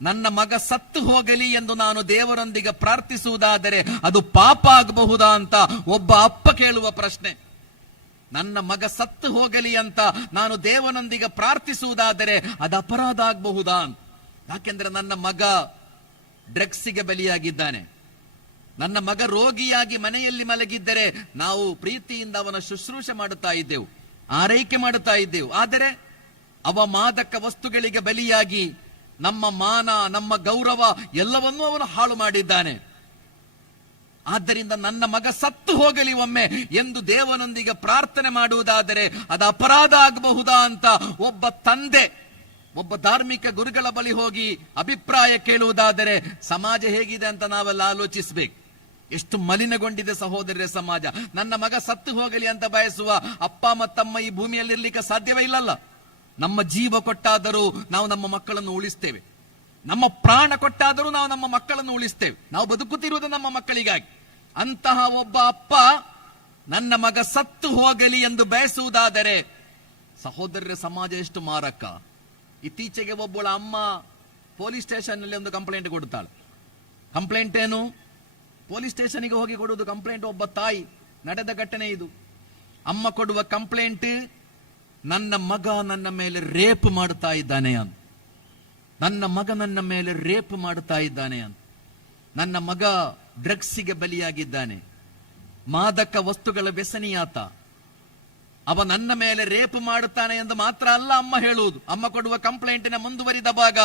ನನ್ನ ಮಗ ಸತ್ತು ಹೋಗಲಿ ಎಂದು ನಾನು ದೇವರೊಂದಿಗೆ ಪ್ರಾರ್ಥಿಸುವುದಾದರೆ ಅದು ಪಾಪ ಆಗಬಹುದಾ ಅಂತ ಒಬ್ಬ ಅಪ್ಪ ಕೇಳುವ ಪ್ರಶ್ನೆ. ನನ್ನ ಮಗ ಸತ್ತು ಹೋಗಲಿ ಅಂತ ನಾನು ದೇವನೊಂದಿಗೆ ಪ್ರಾರ್ಥಿಸುವುದಾದರೆ ಅದು ಅಪರಾಧ ಆಗಬಹುದಾ? ಯಾಕೆಂದ್ರೆ ನನ್ನ ಮಗ ಡ್ರಗ್ಸ್ಗೆ ಬಲಿಯಾಗಿದ್ದಾನೆ, ನನ್ನ ಮಗ ರೋಗಿಯಾಗಿ ಮನೆಯಲ್ಲಿ ಮಲಗಿದ್ದರೆ ನಾವು ಪ್ರೀತಿಯಿಂದ ಅವನ ಶುಶ್ರೂಷೆ ಮಾಡುತ್ತಾ ಇದ್ದೆವು, ಆರೈಕೆ ಮಾಡುತ್ತಾ ಇದ್ದೆವು. ಆದರೆ ಅವ ಮಾದಕ ವಸ್ತುಗಳಿಗೆ ಬಲಿಯಾಗಿ ನಮ್ಮ ಮಾನ, ನಮ್ಮ ಗೌರವ ಎಲ್ಲವನ್ನೂ ಅವನು ಹಾಳು ಮಾಡಿದ್ದಾನೆ. ಆದ್ದರಿಂದ ನನ್ನ ಮಗ ಸತ್ತು ಹೋಗಲಿ ಒಮ್ಮೆ ಎಂದು ದೇವನೊಂದಿಗೆ ಪ್ರಾರ್ಥನೆ ಮಾಡುವುದಾದರೆ ಅದು ಅಪರಾಧ ಆಗಬಹುದಾ ಅಂತ ಒಬ್ಬ ತಂದೆ ಒಬ್ಬ ಧಾರ್ಮಿಕ ಗುರುಗಳ ಬಳಿ ಹೋಗಿ ಅಭಿಪ್ರಾಯ ಕೇಳುವುದಾದರೆ ಸಮಾಜ ಹೇಗಿದೆ ಅಂತ ನಾವೆಲ್ಲ ಆಲೋಚಿಸಬೇಕು. ಎಷ್ಟು ಮಲಿನಗೊಂಡಿದೆ ಸಹೋದರರೇ ಸಮಾಜ. ನನ್ನ ಮಗ ಸತ್ತು ಹೋಗಲಿ ಅಂತ ಬಯಸುವ ಅಪ್ಪ ಮತ್ತಮ್ಮ ಈ ಭೂಮಿಯಲ್ಲಿ ಇರ್ಲಿಕ್ಕೆ ಸಾಧ್ಯವೇ ಇಲ್ಲಲ್ಲ. ನಮ್ಮ ಜೀವ ಕೊಟ್ಟಾದರೂ ನಾವು ನಮ್ಮ ಮಕ್ಕಳನ್ನು ಉಳಿಸ್ತೇವೆ, ನಮ್ಮ ಪ್ರಾಣ ಕೊಟ್ಟಾದರೂ ನಾವು ನಮ್ಮ ಮಕ್ಕಳನ್ನು ಉಳಿಸ್ತೇವೆ. ನಾವು ಬದುಕುತ್ತಿರುವುದು ನಮ್ಮ ಮಕ್ಕಳಿಗಾಗಿ. ಅಂತಹ ಒಬ್ಬ ಅಪ್ಪ ನನ್ನ ಮಗ ಸತ್ತು ಹೋಗಲಿ ಎಂದು ಬಯಸುವುದಾದರೆ ಸಹೋದರರ ಸಮಾಜ ಎಷ್ಟು ಮಾರಕ. ಇತ್ತೀಚೆಗೆ ಒಬ್ಬಳ ಅಮ್ಮ ಪೊಲೀಸ್ ಸ್ಟೇಷನ್ ನಲ್ಲಿ ಒಂದು ಕಂಪ್ಲೇಂಟ್ ಕೊಡ್ತಾಳೆ. ಕಂಪ್ಲೇಂಟ್ ಏನು? ಪೊಲೀಸ್ ಸ್ಟೇಷನ್ಗೆ ಹೋಗಿ ಕೊಡುವುದು ಕಂಪ್ಲೇಂಟ್. ಒಬ್ಬ ತಾಯಿ, ನಡೆದ ಘಟನೆ ಇದು. ಅಮ್ಮ ಕೊಡುವ ಕಂಪ್ಲೇಂಟ್, ನನ್ನ ಮಗ ನನ್ನ ಮೇಲೆ ರೇಪ್ ಮಾಡ್ತಾ ಇದ್ದಾನೆ ಅಂತ. ನನ್ನ ಮಗ ನನ್ನ ಮೇಲೆ ರೇಪ್ ಮಾಡ್ತಾ ಇದ್ದಾನೆ ಅಂತ. ನನ್ನ ಮಗ ಡ್ರಗ್ಸಿಗೆ ಬಲಿಯಾಗಿದ್ದಾನೆ, ಮಾದಕ ವಸ್ತುಗಳ ವ್ಯಸನಿಯಾತ, ಅವ ನನ್ನ ಮೇಲೆ ರೇಪ್ ಮಾಡುತ್ತಾನೆ ಎಂದು ಮಾತ್ರ ಅಲ್ಲ ಅಮ್ಮ ಹೇಳುವುದು. ಅಮ್ಮ ಕೊಡುವ ಕಂಪ್ಲೇಂಟಿನ ಮುಂದುವರಿದ ಭಾಗ,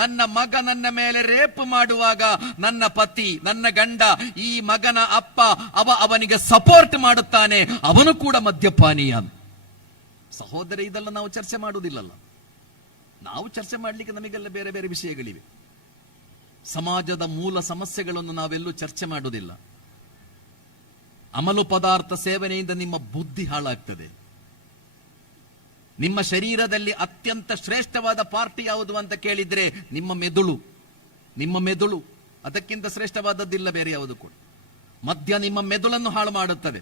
ನನ್ನ ಮಗ ನನ್ನ ಮೇಲೆ ರೇಪ್ ಮಾಡುವಾಗ ನನ್ನ ಪತಿ, ನನ್ನ ಗಂಡ, ಈ ಮಗನ ಅಪ್ಪ ಅವನಿಗೆ ಸಪೋರ್ಟ್ ಮಾಡುತ್ತಾನೆ, ಅವನು ಕೂಡ ಮದ್ಯಪಾನೀಯ. ಸಹೋದರ, ಇದೆಲ್ಲ ನಾವು ಚರ್ಚೆ ಮಾಡುವುದಿಲ್ಲಲ್ಲ. ನಾವು ಚರ್ಚೆ ಮಾಡಲಿಕ್ಕೆ ನಮಗೆಲ್ಲ ಬೇರೆ ಬೇರೆ ವಿಷಯಗಳಿವೆ. ಸಮಾಜದ ಮೂಲ ಸಮಸ್ಯೆಗಳನ್ನು ನಾವೆಲ್ಲೂ ಚರ್ಚೆ ಮಾಡುವುದಿಲ್ಲ. ಅಮಲು ಪದಾರ್ಥ ಸೇವನೆಯಿಂದ ನಿಮ್ಮ ಬುದ್ಧಿ ಹಾಳಾಗ್ತದೆ. ನಿಮ್ಮ ಶರೀರದಲ್ಲಿ ಅತ್ಯಂತ ಶ್ರೇಷ್ಠವಾದ ಪಾರ್ಟಿ ಯಾವುದು ಅಂತ ಕೇಳಿದ್ರೆ ನಿಮ್ಮ ಮೆದುಳು. ನಿಮ್ಮ ಮೆದುಳು ಅದಕ್ಕಿಂತ ಶ್ರೇಷ್ಠವಾದದ್ದಿಲ್ಲ ಬೇರೆ ಯಾವುದು ಕೂಡ. ಮದ್ಯ ನಿಮ್ಮ ಮೆದುಳನ್ನು ಹಾಳು ಮಾಡುತ್ತದೆ.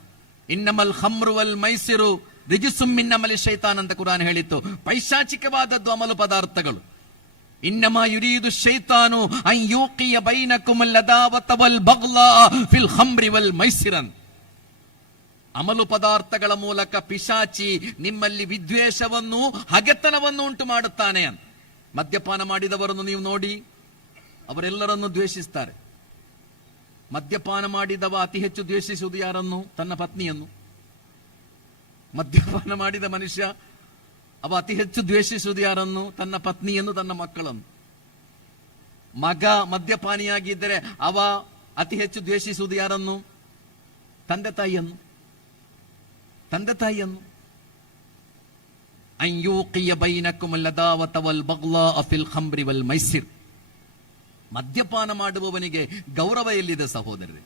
ಇನ್ನಮಲ್ ಖಮ್ರು ವಲ್ ಮೈಸಿರು ರಿಜಿಸುಂ ಮಿನ್ನಮಲಿ ಶೈತಾನ್ ಅಂತ ಕುರಾನ್ ಹೇಳಿತ್ತು. ಪೈಶಾಚಿಕವಾದದ್ದು ಅಮಲು ಪದಾರ್ಥಗಳು. ಇನ್ನಮ ಯುರೀದು ಶೈತಾನು ಅನ್ ಯೂಕಿಯ ಬೈನಕುಮಲ್ ಅದಾವತ ವಲ್ ಬಗ್ಲಾ ಫಿಲ್ ಖಮ್ರಿ ವಲ್ ಮೈಸಿರನ್. ಅಮಲು ಪದಾರ್ಥಗಳ ಮೂಲಕ ಪಿಶಾಚಿ ನಿಮ್ಮಲ್ಲಿ ವಿದ್ವೇಷವನ್ನು, ಹಗೆತನವನ್ನು ಉಂಟು ಮಾಡುತ್ತಾನೆ ಅಂತ. ಮದ್ಯಪಾನ ಮಾಡಿದವರನ್ನು ನೀವು ನೋಡಿ, ಅವರೆಲ್ಲರನ್ನು ದ್ವೇಷಿಸ್ತಾರೆ. ಮದ್ಯಪಾನ ಮಾಡಿದವ ಅತಿ ಹೆಚ್ಚು ದ್ವೇಷಿಸುವುದು ಯಾರನ್ನು? ತನ್ನ ಪತ್ನಿಯನ್ನು. ಮದ್ಯಪಾನ ಮಾಡಿದ ಮನುಷ್ಯ ಅವ ಅತಿ ಹೆಚ್ಚು ದ್ವೇಷಿಸುವುದು ಯಾರನ್ನು? ತನ್ನ ಪತ್ನಿಯನ್ನು, ತನ್ನ ಮಕ್ಕಳನ್ನು. ಮಗ ಮದ್ಯಪಾನಿಯಾಗಿದ್ದರೆ ಅವ ಅತಿ ಹೆಚ್ಚು ದ್ವೇಷಿಸುವುದು ಯಾರನ್ನು? ತಂದೆ ತಾಯಿಯನ್ನು. ತಂದೆ ತಾಯಿಯನ್ನು. ಅಯ್ಯೂಕಿಯ ಬೈನಕುಮಲ್ ಅದಾವತ ವಲ್ ಬಗ್ಲಾ ಫಿಲ್ ಖಮ್ರಿ ವಲ್ ಮೈಸಿರ್. ಮದ್ಯಪಾನ ಮಾಡುವವನಿಗೆ ಗೌರವ ಎಲ್ಲಿದೆ ಸಹೋದರರೇ?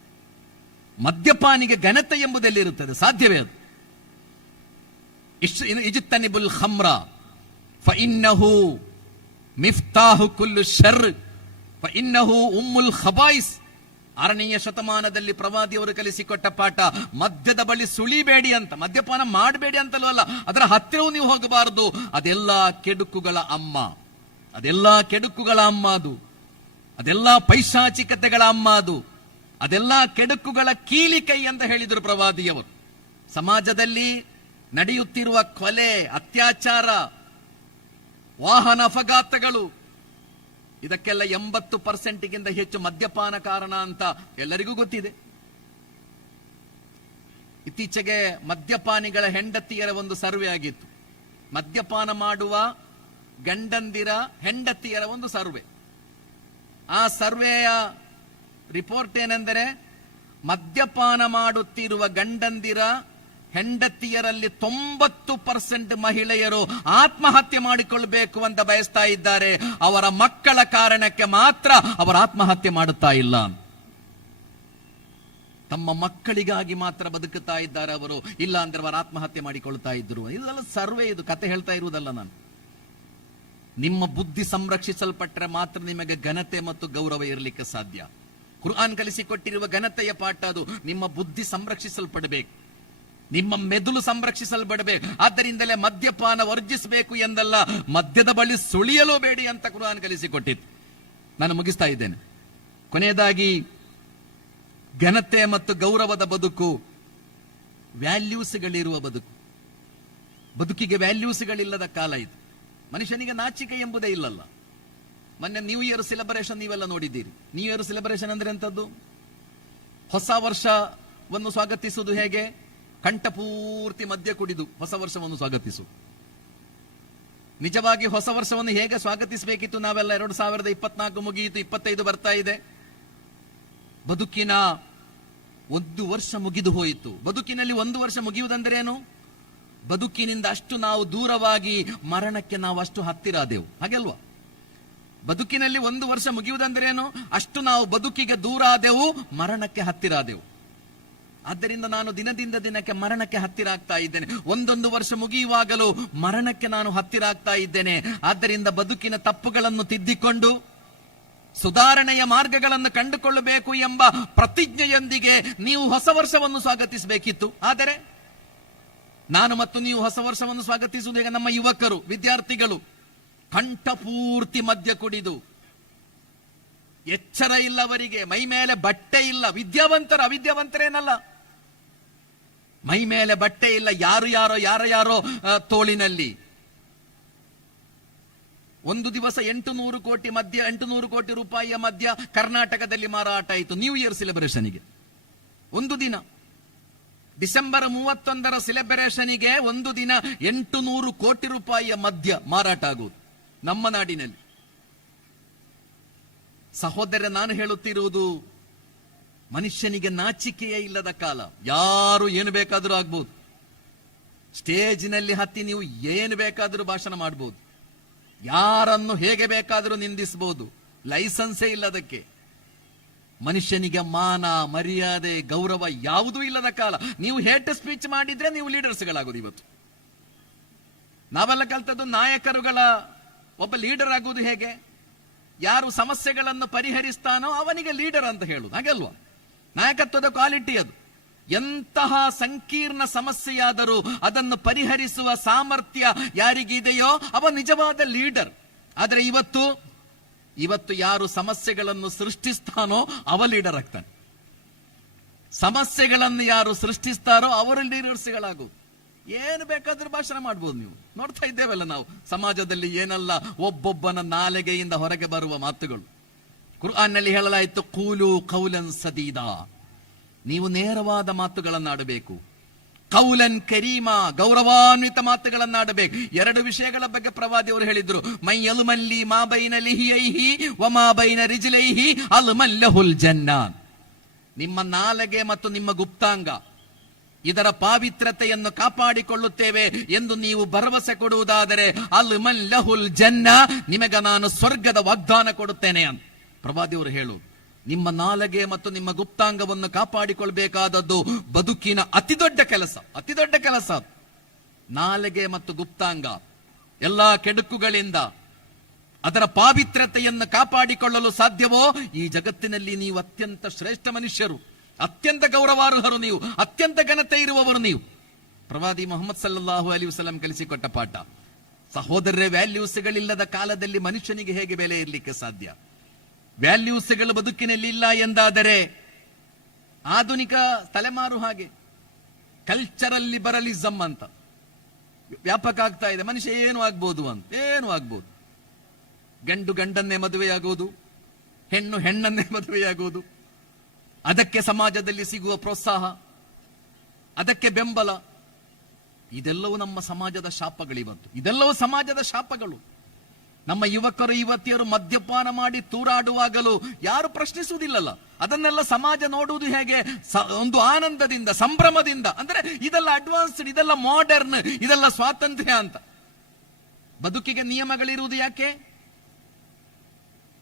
ಮದ್ಯಪಾನಿಗೆ ಘನತೆ ಎಂಬುದೆಲ್ಲಿರುತ್ತದೆ? ಸಾಧ್ಯವೇ ಅದು? ಇಜ್ತನಿಬುಲ್ ಖಮ್ರ ಫಇನ್ನಹು ಮಿಫ್ತಾಹು ಕುಲ್ಲು ಶರ್ ಫಇನ್ನಹು ಉಮ್ಮುಲ್ ಖಬಾಯಿಸ್. 6ನೇ ಶತಮಾನದಲ್ಲಿ ಪ್ರವಾದಿಯವರು ಕಲಿಸಿಕೊಟ್ಟ ಪಾಠ, ಮದ್ಯದ ಬಳಿ ಸುಳಿಬೇಡಿ ಅಂತ. ಮದ್ಯಪಾನ ಮಾಡಬೇಡಿ ಅಂತಲೂ ಅದರ ಹತ್ತಿರವೂ ನೀವು ಹೋಗಬಾರದು. ಅದೆಲ್ಲ ಕೆಡುಕುಗಳ ಅಮ್ಮ, ಅದೆಲ್ಲ ಕೆಡುಕುಗಳ ಅಮ್ಮ, ಅದೆಲ್ಲ ಪೈಶಾಚಿಕತೆಗಳ ಅಮ್ಮ, ಅದೆಲ್ಲ ಕೆಡುಕುಗಳ ಕೀಲಿಕೈ ಅಂತ ಹೇಳಿದರು ಪ್ರವಾದಿಯವರು. ಸಮಾಜದಲ್ಲಿ ನಡೆಯುತ್ತಿರುವ ಕೊಲೆ, ಅತ್ಯಾಚಾರ, ವಾಹನ ಅಪಘಾತಗಳು, ಇದಕ್ಕೆಲ್ಲ 80%ಗಿಂತ ಹೆಚ್ಚು ಮದ್ಯಪಾನ ಕಾರಣ ಅಂತ ಎಲ್ಲರಿಗೂ ಗೊತ್ತಿದೆ. ಇತ್ತೀಚೆಗೆ ಮದ್ಯಪಾನಿಗಳ ಹೆಂಡತಿಯರ ಒಂದು ಸರ್ವೆ ಆಗಿತ್ತು. ಮದ್ಯಪಾನ ಮಾಡುವ ಗಂಡಂದಿರ ಹೆಂಡತಿಯರ ಒಂದು ಸರ್ವೆ. ಆ ಸರ್ವೆಯ ರಿಪೋರ್ಟ್ ಏನೆಂದರೆ, ಮದ್ಯಪಾನ ಮಾಡುತ್ತಿರುವ ಗಂಡಂದಿರ ಹೆಂಡತಿಯರಲ್ಲಿ 90% ಮಹಿಳೆಯರು ಆತ್ಮಹತ್ಯೆ ಮಾಡಿಕೊಳ್ಳಬೇಕು ಅಂತ ಬಯಸ್ತಾ ಇದ್ದಾರೆ. ಅವರ ಮಕ್ಕಳ ಕಾರಣಕ್ಕೆ ಮಾತ್ರ ಅವರು ಆತ್ಮಹತ್ಯೆ ಮಾಡುತ್ತಾ ಇಲ್ಲ. ತಮ್ಮ ಮಕ್ಕಳಿಗಾಗಿ ಮಾತ್ರ ಬದುಕುತ್ತಾ ಇದ್ದಾರೆ ಅವರು, ಇಲ್ಲ ಅಂದ್ರೆ ಅವರು ಆತ್ಮಹತ್ಯೆ ಮಾಡಿಕೊಳ್ತಾ ಇದ್ರು. ಇದೆಲ್ಲ ಸರ್ವೆ, ಇದು ಕತೆ ಹೇಳ್ತಾ ಇರುವುದಲ್ಲ ನಾನು. ನಿಮ್ಮ ಬುದ್ಧಿ ಸಂರಕ್ಷಿಸಲ್ಪಟ್ಟರೆ ಮಾತ್ರ ನಿಮಗೆ ಘನತೆ ಮತ್ತು ಗೌರವ ಇರಲಿಕ್ಕೆ ಸಾಧ್ಯ. ಕುರ್ಆನ್ ಕಲಿಸಿಕೊಟ್ಟಿರುವ ಘನತೆಯ ಪಾಠ ಅದು. ನಿಮ್ಮ ಬುದ್ಧಿ ಸಂರಕ್ಷಿಸಲ್ಪಡಬೇಕು, ನಿಮ್ಮ ಮೆದುಳು ಸಂರಕ್ಷಿಸಲ್ಪಡಬೇಕು. ಆದ್ದರಿಂದಲೇ ಮದ್ಯಪಾನ ವರ್ಜಿಸಬೇಕು ಎಂದಲ್ಲ, ಮದ್ಯದ ಬಳಿ ಸುಳಿಯಲು ಬೇಡಿ ಅಂತ ಕುರ್ಆನ್ ಕಲಿಸಿಕೊಟ್ಟಿತ್ತು. ನಾನು ಮುಗಿಸ್ತಾ ಇದ್ದೇನೆ. ಕೊನೆಯದಾಗಿ, ಘನತೆ ಮತ್ತು ಗೌರವದ ಬದುಕು, ವ್ಯಾಲ್ಯೂಸ್ಗಳಿರುವ ಬದುಕು. ಬದುಕಿಗೆ ವ್ಯಾಲ್ಯೂಸ್ಗಳಿಲ್ಲದ ಕಾಲ ಇದು. ಮನುಷ್ಯನಿಗೆ ನಾಚಿಕೆ ಎಂಬುದೇ ಇಲ್ಲಲ್ಲ. ಮೊನ್ನೆ ನ್ಯೂ ಇಯರ್ ಸೆಲೆಬ್ರೇಷನ್ ನೀವೆಲ್ಲ ನೋಡಿದ್ದೀರಿ. ನ್ಯೂ ಇಯರ್ ಸೆಲೆಬ್ರೇಷನ್ ಅಂದ್ರೆ ಎಂತದ್ದು? ಹೊಸ ವರ್ಷವನ್ನು ಸ್ವಾಗತಿಸುವುದು ಹೇಗೆ? ಕಂಠಪೂರ್ತಿ ಮದ್ಯ ಕುಡಿದು ಹೊಸ ವರ್ಷವನ್ನು ಸ್ವಾಗತಿಸು. ನಿಜವಾಗಿ ಹೊಸ ವರ್ಷವನ್ನು ಹೇಗೆ ಸ್ವಾಗತಿಸಬೇಕಿತ್ತು ನಾವೆಲ್ಲ? 2024 ಮುಗಿಯಿತು, 25 ಬರ್ತಾ ಇದೆ. ಬದುಕಿನ 1 ವರ್ಷ ಮುಗಿದು ಹೋಯಿತು. ಬದುಕಿನಲ್ಲಿ 1 ವರ್ಷ ಮುಗಿಯುವುದಂದ್ರೆ ಏನು? ಬದುಕಿನಿಂದ ಅಷ್ಟು ನಾವು ದೂರವಾಗಿ ಮರಣಕ್ಕೆ ನಾವು ಅಷ್ಟು ಹತ್ತಿರ ಆದೆವು, ಹಾಗೆಲ್ವಾ? ಬದುಕಿನಲ್ಲಿ 1 ವರ್ಷ ಮುಗಿಯುವುದಂದ್ರೆ ಏನು? ಅಷ್ಟು ನಾವು ಬದುಕಿಗೆ ದೂರ ಆದೆವು, ಮರಣಕ್ಕೆ ಹತ್ತಿರ ಆದೆವು. ಆದ್ದರಿಂದ ನಾನು ದಿನದಿಂದ ದಿನಕ್ಕೆ ಮರಣಕ್ಕೆ ಹತ್ತಿರ ಆಗ್ತಾ ಇದ್ದೇನೆ. 1 ವರ್ಷ ಮುಗಿಯುವಾಗಲೂ ಮರಣಕ್ಕೆ ನಾನು ಹತ್ತಿರ ಆಗ್ತಾ ಇದ್ದೇನೆ. ಆದ್ದರಿಂದ ಬದುಕಿನ ತಪ್ಪುಗಳನ್ನು ತಿದ್ದಿಕೊಂಡು ಸುಧಾರಣೆಯ ಮಾರ್ಗಗಳನ್ನು ಕಂಡುಕೊಳ್ಳಬೇಕು ಎಂಬ ಪ್ರತಿಜ್ಞೆಯೊಂದಿಗೆ ನೀವು ಹೊಸ ವರ್ಷವನ್ನು ಸ್ವಾಗತಿಸಬೇಕಿತ್ತು. ಆದರೆ ನಾನು ಮತ್ತು ನೀವು ಹೊಸ ವರ್ಷವನ್ನು ಸ್ವಾಗತಿಸುವುದು ಈಗ ನಮ್ಮ ಯುವಕರು, ವಿದ್ಯಾರ್ಥಿಗಳು ಕಂಠಪೂರ್ತಿ ಮದ್ಯ ಕುಡಿದು, ಎಚ್ಚರ ಇಲ್ಲ ಅವರಿಗೆ, ಮೈ ಮೇಲೆ ಬಟ್ಟೆ ಇಲ್ಲ. ವಿದ್ಯಾವಂತರು, ಅವಿದ್ಯಾವಂತರೇನಲ್ಲ, ಮೈ ಮೇಲೆ ಬಟ್ಟೆ ಇಲ್ಲ, ಯಾರೋ ತೋಳಿನಲ್ಲಿ. ಒಂದು ದಿವಸ 800 ಕೋಟಿ ರೂಪಾಯಿಯ ಮದ್ಯ ಕರ್ನಾಟಕದಲ್ಲಿ ಮಾರಾಟ ಆಯಿತು ನ್ಯೂ ಇಯರ್ ಸೆಲೆಬ್ರೇಷನ್ಗೆ. ಒಂದು ದಿನ ಡಿಸೆಂಬರ್ 31ರ ಸೆಲೆಬ್ರೇಷನ್ಗೆ ಒಂದು ದಿನ 800 ಕೋಟಿ ರೂಪಾಯಿಯ ಮದ್ಯ ಮಾರಾಟ ಆಗುವುದು ನಮ್ಮ ನಾಡಿನಲ್ಲಿ. ಸಹೋದರ, ನಾನು ಹೇಳುತ್ತಿರುವುದು ಮನುಷ್ಯನಿಗೆ ನಾಚಿಕೆಯೇ ಇಲ್ಲದ ಕಾಲ. ಯಾರು ಏನು ಬೇಕಾದರೂ ಆಗ್ಬಹುದು. ಸ್ಟೇಜಿನಲ್ಲಿ ಹತ್ತಿ ನೀವು ಏನು ಬೇಕಾದರೂ ಭಾಷಣ ಮಾಡಬಹುದು, ಯಾರನ್ನು ಹೇಗೆ ಬೇಕಾದರೂ ನಿಂದಿಸಬಹುದು, ಲೈಸೆನ್ಸೇ ಇಲ್ಲದಕ್ಕೆ. ಮನುಷ್ಯನಿಗೆ ಮಾನ, ಮರ್ಯಾದೆ, ಗೌರವ ಯಾವುದೂ ಇಲ್ಲದ ಕಾಲ. ನೀವು ಹೇಟ್ ಸ್ಪೀಚ್ ಮಾಡಿದ್ರೆ ನೀವು ಲೀಡರ್ಸ್ಗಳಾಗೋದು. ಇವತ್ತು ನಾವೆಲ್ಲ ಕಲ್ತದ್ದು ನಾಯಕರುಗಳ ಒಬ್ಬ ಲೀಡರ್ ಆಗುವುದು ಹೇಗೆ, ಯಾರು ಸಮಸ್ಯೆಗಳನ್ನು ಪರಿಹರಿಸ್ತಾನೋ ಅವನಿಗೆ ಲೀಡರ್ ಅಂತ ಹೇಳುದು, ಹಾಗಲ್ವಾ? ನಾಯಕತ್ವದ ಕ್ವಾಲಿಟಿ ಅದು. ಎಂತಹ ಸಂಕೀರ್ಣ ಸಮಸ್ಯೆಯಾದರೂ ಅದನ್ನು ಪರಿಹರಿಸುವ ಸಾಮರ್ಥ್ಯ ಯಾರಿಗಿದೆಯೋ ಅವ ನಿಜವಾದ ಲೀಡರ್. ಆದರೆ ಇವತ್ತು ಯಾರು ಸಮಸ್ಯೆಗಳನ್ನು ಸೃಷ್ಟಿಸ್ತಾನೋ ಅವ ಲೀಡರ್ ಆಗ್ತಾನೆ. ಸಮಸ್ಯೆಗಳನ್ನು ಯಾರು ಸೃಷ್ಟಿಸ್ತಾರೋ ಅವರು ಲೀಡರ್ಸ್ಗಳಾಗುವುದು. ಏನು ಬೇಕಾದ್ರೂ ಭಾಷಣ ಮಾಡ್ಬೋದು. ನೀವು ನೋಡ್ತಾ ಇದ್ದೇವಲ್ಲ ನಾವು ಸಮಾಜದಲ್ಲಿ ಏನೆಲ್ಲ ಒಬ್ಬೊಬ್ಬನ ನಾಲಿಗೆಯಿಂದ ಹೊರಗೆ ಬರುವ ಮಾತುಗಳು. ಕುರ್ಆನ್ನಲ್ಲಿ ಹೇಳಲಾಯಿತು, ಕೂಲು ಕೌಲನ್ ಸದೀದಾ, ನೀವು ನೇರವಾದ ಮಾತುಗಳನ್ನಾಡಬೇಕು. ಕೌಲನ್ ಕರೀಮಾ, ಗೌರವಾನ್ವಿತ ಮಾತುಗಳನ್ನಾಡಬೇಕು. ಎರಡು ವಿಷಯಗಳ ಬಗ್ಗೆ ಪ್ರವಾದಿಯವರು ಹೇಳಿದ್ರು. ಮೈ ಯಲ್ಮಲ್ಲಿ ಮಾ ಬೈನ ಲಿಹಿಯೈಹಿ ವ ಮಾ ಬೈನ ರಿಜ್ಲೈಹಿ ಅಲ್ಮಲ್ಲಹುಲ್ ಜನ್ನಾ. ನಿಮ್ಮ ನಾಲಿಗೆ ಮತ್ತು ನಿಮ್ಮ ಗುಪ್ತಾಂಗ ಇದರ ಪಾವಿತ್ರತೆಯನ್ನು ಕಾಪಾಡಿಕೊಳ್ಳುತ್ತೇವೆ ಎಂದು ನೀವು ಭರವಸೆ ಕೊಡುವುದಾದರೆ ಅಲ್ಮಲ್ಲಹುಲ್ ಜನ್ನಾ, ನಿಮಗೆ ನಾನು ಸ್ವರ್ಗದ ವಾಗ್ದಾನ ಕೊಡುತ್ತೇನೆ ಅಂತ ಪ್ರವಾದಿಯವರು ಹೇಳು. ನಿಮ್ಮ ನಾಲಿಗೆ ಮತ್ತು ನಿಮ್ಮ ಗುಪ್ತಾಂಗವನ್ನು ಕಾಪಾಡಿಕೊಳ್ಬೇಕಾದದ್ದು ಬದುಕಿನ ಅತಿ ದೊಡ್ಡ ಕೆಲಸ. ನಾಲಿಗೆ ಮತ್ತು ಗುಪ್ತಾಂಗ ಎಲ್ಲಾ ಕೆಡುಕುಗಳಿಂದ ಅದರ ಪಾವಿತ್ರತೆಯನ್ನು ಕಾಪಾಡಿಕೊಳ್ಳಲು ಸಾಧ್ಯವೋ ಈ ಜಗತ್ತಿನಲ್ಲಿ ನೀವು ಅತ್ಯಂತ ಶ್ರೇಷ್ಠ ಮನುಷ್ಯರು, ಅತ್ಯಂತ ಗೌರವಾರ್ಹರು, ನೀವು ಅತ್ಯಂತ ಘನತೆ ಇರುವವರು ನೀವು. ಪ್ರವಾದಿ ಮೊಹಮ್ಮದ್ ಸಲ್ಲಲ್ಲಾಹು ಅಲೈಹಿ ವಸಲ್ಲಂ ಕಲಿಸಿಕೊಟ್ಟ ಪಾಠ. ಸಹೋದರರೇ, ವ್ಯಾಲ್ಯೂಸ್ಗಳಿಲ್ಲದ ಕಾಲದಲ್ಲಿ ಮನುಷ್ಯನಿಗೆ ಹೇಗೆ ಬೆಲೆ ಇರಲಿಕ್ಕೆ ಸಾಧ್ಯ? ವ್ಯಾಲ್ಯೂಸ್ಗಳು ಬದುಕಿನಲ್ಲಿ ಇಲ್ಲ ಎಂದಾದರೆ ಆಧುನಿಕ ತಲೆಮಾರು ಹಾಗೆ ಕಲ್ಚರಲ್ ಲಿಬರಲಿಸಮ್ ಅಂತ ವ್ಯಾಪಕ ಆಗ್ತಾ ಇದೆ. ಮನುಷ್ಯ ಏನು ಆಗ್ಬೋದು. ಗಂಡು ಗಂಡನ್ನೇ ಮದುವೆಯಾಗುವುದು, ಹೆಣ್ಣು ಹೆಣ್ಣನ್ನೇ ಮದುವೆಯಾಗುವುದು, ಅದಕ್ಕೆ ಸಮಾಜದಲ್ಲಿ ಸಿಗುವ ಪ್ರೋತ್ಸಾಹ, ಅದಕ್ಕೆ ಬೆಂಬಲ, ಇದೆಲ್ಲವೂ ನಮ್ಮ ಸಮಾಜದ ಶಾಪಗಳಿವತ್ತು. ಇದೆಲ್ಲವೂ ಸಮಾಜದ ಶಾಪಗಳು. ನಮ್ಮ ಯುವಕರು ಯುವತಿಯರು ಮದ್ಯಪಾನ ಮಾಡಿ ತೂರಾಡುವಾಗಲೂ ಯಾರು ಪ್ರಶ್ನಿಸುವುದಿಲ್ಲಲ್ಲ. ಅದನ್ನೆಲ್ಲ ಸಮಾಜ ನೋಡುವುದು ಹೇಗೆ? ಒಂದು ಆನಂದದಿಂದ, ಸಂಭ್ರಮದಿಂದ. ಅಂದ್ರೆ ಇದೆಲ್ಲ ಅಡ್ವಾನ್ಸ್ಡ್, ಇದೆಲ್ಲ ಮಾಡರ್ನ್, ಇದೆಲ್ಲ ಸ್ವಾತಂತ್ರ್ಯ ಅಂತ. ಬದುಕಿಗೆ ನಿಯಮಗಳಿರುವುದು ಯಾಕೆ?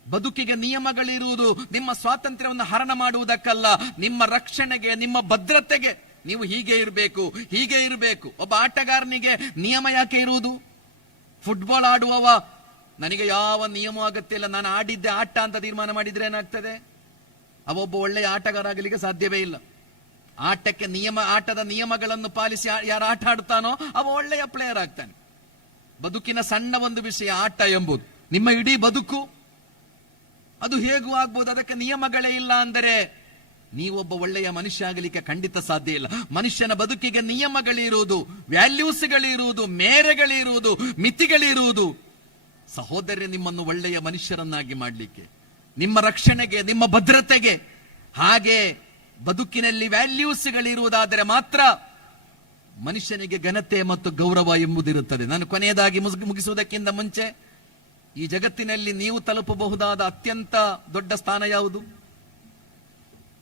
ಬದುಕಿಗೆ ನಿಯಮಗಳಿರುವುದು ನಿಮ್ಮ ಸ್ವಾತಂತ್ರ್ಯವನ್ನು ಹರಣ ಮಾಡುವುದಕ್ಕಲ್ಲ, ನಿಮ್ಮ ರಕ್ಷಣೆಗೆ, ನಿಮ್ಮ ಭದ್ರತೆಗೆ. ನೀವು ಹೀಗೆ ಇರಬೇಕು. ಒಬ್ಬ ಆಟಗಾರನಿಗೆ ನಿಯಮ ಯಾಕೆ ಇರುವುದು? ಫುಟ್ಬಾಲ್ ಆಡುವವ ನನಗೆ ಯಾವ ನಿಯಮ ಅಗತ್ಯ ಇಲ್ಲ, ನಾನು ಆಡಿದ್ದೆ ಆಟ ಅಂತ ತೀರ್ಮಾನ ಮಾಡಿದ್ರೆ ಏನಾಗ್ತದೆ? ಅವೊಬ್ಬ ಒಳ್ಳೆಯ ಆಟಗಾರ ಆಗಲಿಕ್ಕೆ ಸಾಧ್ಯವೇ ಇಲ್ಲ. ಆಟದ ನಿಯಮಗಳನ್ನು ಪಾಲಿಸಿ ಯಾರು ಆಟ ಆಡ್ತಾನೋ ಅವ ಒಳ್ಳೆಯ ಪ್ಲೇಯರ್ ಆಗ್ತಾನೆ. ಬದುಕಿನ ಸಣ್ಣ ಒಂದು ವಿಷಯ ಆಟ ಎಂಬುದು, ನಿಮ್ಮ ಇಡೀ ಬದುಕು ಅದು ಹೇಗೂ ಆಗ್ಬೋದು. ಅದಕ್ಕೆ ನಿಯಮಗಳೇ ಇಲ್ಲ ಅಂದರೆ ನೀವೊಬ್ಬ ಒಳ್ಳೆಯ ಮನುಷ್ಯ ಆಗಲಿಕ್ಕೆ ಖಂಡಿತ ಸಾಧ್ಯ ಇಲ್ಲ. ಮನುಷ್ಯನ ಬದುಕಿಗೆ ನಿಯಮಗಳಿರುವುದು, ವ್ಯಾಲ್ಯೂಸ್ಗಳಿರುವುದು, ಮೇರೆಗಳಿರುವುದು, ಮಿತಿಗಳಿರುವುದು. ಸಹೋದರ, ನಿಮ್ಮನ್ನು ಒಳ್ಳೆಯ ಮನುಷ್ಯರನ್ನಾಗಿ ಮಾಡಲಿಕ್ಕೆ, ನಿಮ್ಮ ರಕ್ಷಣೆಗೆ, ನಿಮ್ಮ ಭದ್ರತೆಗೆ. ಹಾಗೆ ಬದುಕಿನಲ್ಲಿ ವ್ಯಾಲ್ಯೂಸ್ಗಳಿರುವುದಾದರೆ ಮಾತ್ರ ಮನುಷ್ಯನಿಗೆ ಘನತೆ ಮತ್ತು ಗೌರವ ಎಂಬುದಿರುತ್ತದೆ. ನಾನು ಕೊನೆಯದಾಗಿ ಮುಗಿಸುವುದಕ್ಕಿಂತ ಮುಂಚೆ, ಈ ಜಗತ್ತಿನಲ್ಲಿ ನೀವು ತಲುಪಬಹುದಾದ ಅತ್ಯಂತ ದೊಡ್ಡ ಸ್ಥಾನ ಯಾವುದು?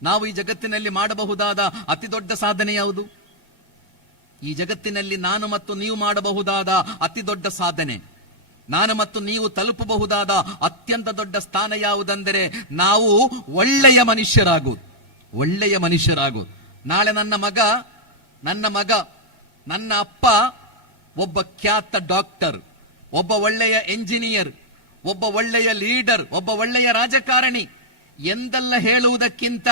ನಾವು ಈ ಜಗತ್ತಿನಲ್ಲಿ ಮಾಡಬಹುದಾದ ಅತಿ ದೊಡ್ಡ ಸಾಧನೆ ಯಾವುದು? ಈ ಜಗತ್ತಿನಲ್ಲಿ ನಾನು ಮತ್ತು ನೀವು ಮಾಡಬಹುದಾದ ಅತಿ ದೊಡ್ಡ ಸಾಧನೆ, ನಾನು ಮತ್ತು ನೀವು ತಲುಪಬಹುದಾದ ಅತ್ಯಂತ ದೊಡ್ಡ ಸ್ಥಾನ ಯಾವುದೆಂದರೆ ನಾವು ಒಳ್ಳೆಯ ಮನುಷ್ಯರಾಗುವುದು. ನಾಳೆ ನನ್ನ ಮಗ ನನ್ನ ಅಪ್ಪ ಒಬ್ಬ ಖ್ಯಾತ ಡಾಕ್ಟರ್, ಒಬ್ಬ ಒಳ್ಳೆಯ ಎಂಜಿನಿಯರ್, ಒಬ್ಬ ಒಳ್ಳೆಯ ಲೀಡರ್, ಒಬ್ಬ ಒಳ್ಳೆಯ ರಾಜಕಾರಣಿ ಎಂದೆಲ್ಲ ಹೇಳುವುದಕ್ಕಿಂತ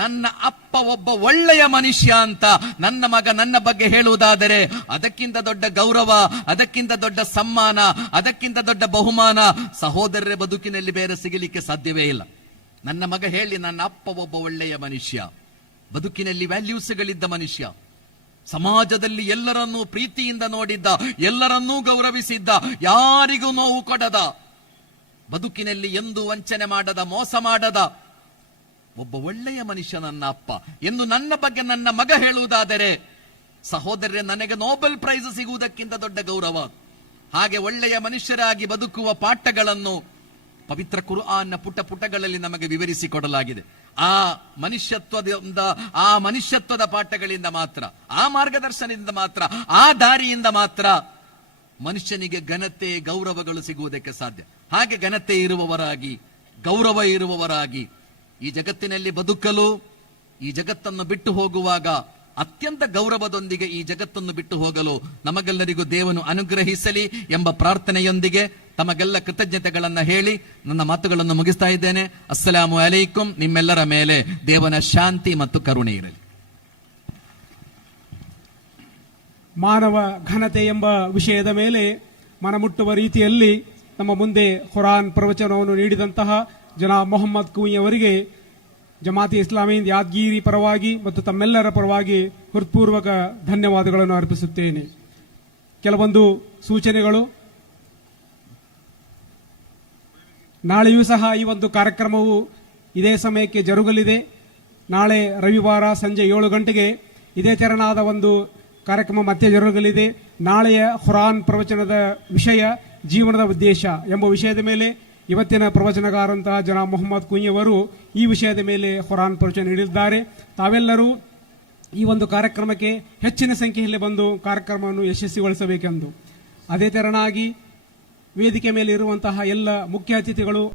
ನನ್ನ ಅಪ್ಪ ಒಬ್ಬ ಒಳ್ಳೆಯ ಮನುಷ್ಯ ಅಂತ ನನ್ನ ಮಗ ನನ್ನ ಬಗ್ಗೆ ಹೇಳುವುದಾದರೆ ಅದಕ್ಕಿಂತ ದೊಡ್ಡ ಗೌರವ, ಅದಕ್ಕಿಂತ ದೊಡ್ಡ ಸಮ್ಮಾನ, ಅದಕ್ಕಿಂತ ದೊಡ್ಡ ಬಹುಮಾನ ಸಹೋದರರ ಬದುಕಿನಲ್ಲಿ ಬೇರೆ ಸಿಗಲಿಕ್ಕೆ ಸಾಧ್ಯವೇ ಇಲ್ಲ. ನನ್ನ ಮಗ ಹೇಳಿ ನನ್ನ ಅಪ್ಪ ಒಬ್ಬ ಒಳ್ಳೆಯ ಮನುಷ್ಯ, ಬದುಕಿನಲ್ಲಿ ವ್ಯಾಲ್ಯೂಸ್ಗಳಿದ್ದ ಮನುಷ್ಯ, ಸಮಾಜದಲ್ಲಿ ಎಲ್ಲರನ್ನೂ ಪ್ರೀತಿಯಿಂದ ನೋಡಿದ್ದ, ಎಲ್ಲರನ್ನೂ ಗೌರವಿಸಿದ್ದ, ಯಾರಿಗೂ ನೋವು ಕೊಡದ, ಬದುಕಿನಲ್ಲಿ ಎಂದೂ ವಂಚನೆ ಮಾಡದ, ಮೋಸ ಮಾಡದ ಒಬ್ಬ ಒಳ್ಳೆಯ ಮನುಷ್ಯ ನನ್ನ ಅಪ್ಪ ಎಂದು ನನ್ನ ಬಗ್ಗೆ ನನ್ನ ಮಗ ಹೇಳುವುದಾದರೆ ಸಹೋದರರೇ, ನನಗೆ ನೋಬೆಲ್ ಪ್ರೈಸ್ ಸಿಗುವುದಕ್ಕಿಂತ ದೊಡ್ಡ ಗೌರವ. ಹಾಗೆ ಒಳ್ಳೆಯ ಮನುಷ್ಯರಾಗಿ ಬದುಕುವ ಪಾಠಗಳನ್ನು ಪವಿತ್ರ ಕುರ್ಆನ್ನ ಪುಟ ಪುಟಗಳಲ್ಲಿ ನಮಗೆ ವಿವರಿಸಿಕೊಡಲಾಗಿದೆ. ಆ ಮನುಷ್ಯತ್ವದ ಪಾಠಗಳಿಂದ ಮಾತ್ರ, ಆ ಮಾರ್ಗದರ್ಶನದಿಂದ ಮಾತ್ರ, ಆ ದಾರಿಯಿಂದ ಮಾತ್ರ ಮನುಷ್ಯನಿಗೆ ಘನತೆ, ಗೌರವಗಳು ಸಿಗುವುದಕ್ಕೆ ಸಾಧ್ಯ. ಹಾಗೆ ಘನತೆ ಇರುವವರಾಗಿ, ಗೌರವ ಇರುವವರಾಗಿ ಈ ಜಗತ್ತಿನಲ್ಲಿ ಬದುಕಲು, ಈ ಜಗತ್ತನ್ನು ಬಿಟ್ಟು ಹೋಗುವಾಗ ಅತ್ಯಂತ ಗೌರವದೊಂದಿಗೆ ಈ ಜಗತ್ತನ್ನು ಬಿಟ್ಟು ಹೋಗಲು ನಮಗೆಲ್ಲರಿಗೂ ದೇವನು ಅನುಗ್ರಹಿಸಲಿ ಎಂಬ ಪ್ರಾರ್ಥನೆಯೊಂದಿಗೆ ತಮಗೆಲ್ಲ ಕೃತಜ್ಞತೆಗಳನ್ನ ಹೇಳಿ ನನ್ನ ಮಾತುಗಳನ್ನು ಮುಗಿಸ್ತಾ ಇದ್ದೇನೆ. ಅಸ್ಸಲಾಮು ಅಲೈಕುಂ. ನಿಮ್ಮೆಲ್ಲರ ಮೇಲೆ ದೇವನ ಶಾಂತಿ ಮತ್ತು ಕರುಣೆ ಇರಲಿ. ಮಾನವ ಘನತೆ ಎಂಬ ವಿಷಯದ ಮೇಲೆ ಮನಮುಟ್ಟುವ ರೀತಿಯಲ್ಲಿ ನಮ್ಮ ಮುಂದೆ ಖುರಾನ್ ಪ್ರವಚನವನ್ನು ನೀಡಿದಂತಹ ಜನಾಬ್ ಮೊಹಮ್ಮದ್ ಕೂಯಿ ಅವರಿಗೆ ಜಮಾತಿ ಇಸ್ಲಾಮಿ ಯಾದಗಿರಿ ಪರವಾಗಿ ಮತ್ತು ತಮ್ಮೆಲ್ಲರ ಪರವಾಗಿ ಹೃತ್ಪೂರ್ವಕ ಧನ್ಯವಾದಗಳನ್ನು ಅರ್ಪಿಸುತ್ತೇನೆ. ಕೆಲವೊಂದು ಸೂಚನೆಗಳು. ನಾಳೆಯೂ ಸಹ ಈ ಒಂದು ಕಾರ್ಯಕ್ರಮವು ಇದೇ ಸಮಯಕ್ಕೆ ಜರುಗಲಿದೆ. ನಾಳೆ ರವಿವಾರ ಸಂಜೆ 7 ಗಂಟೆಗೆ ಇದೇ ತೆರನಾದ ಒಂದು ಕಾರ್ಯಕ್ರಮ ಮತ್ತೆ ಜರುಗಲಿದೆ. ನಾಳೆಯ ಖುರಾನ್ ಪ್ರವಚನದ ವಿಷಯ ಜೀವನದ ಉದ್ದೇಶ ಎಂಬ ವಿಷಯದ ಮೇಲೆ ಇವತ್ತಿನ ಪ್ರವಚನಗಾರಂತಹ ಜನಾಬ್ ಮೊಹಮ್ಮದ್ ಕೂಯಿ ಅವರು ಈ ವಿಷಯದ ಮೇಲೆ ಖುರಾನ್ ಪ್ರವಚನ ನೀಡಿದ್ದಾರೆ. ತಾವೆಲ್ಲರೂ ಈ ಒಂದು ಕಾರ್ಯಕ್ರಮಕ್ಕೆ ಹೆಚ್ಚಿನ ಸಂಖ್ಯೆಯಲ್ಲಿ ಬಂದು ಕಾರ್ಯಕ್ರಮವನ್ನು ಯಶಸ್ವಿಗೊಳಿಸಬೇಕೆಂದು, ಅದೇ ತೆರನಾಗಿ ವೇದಿಕೆ ಮೇಲೆ ಇರುವಂತಹ ಎಲ್ಲ ಮುಖ್ಯ ಅತಿಥಿಗಳು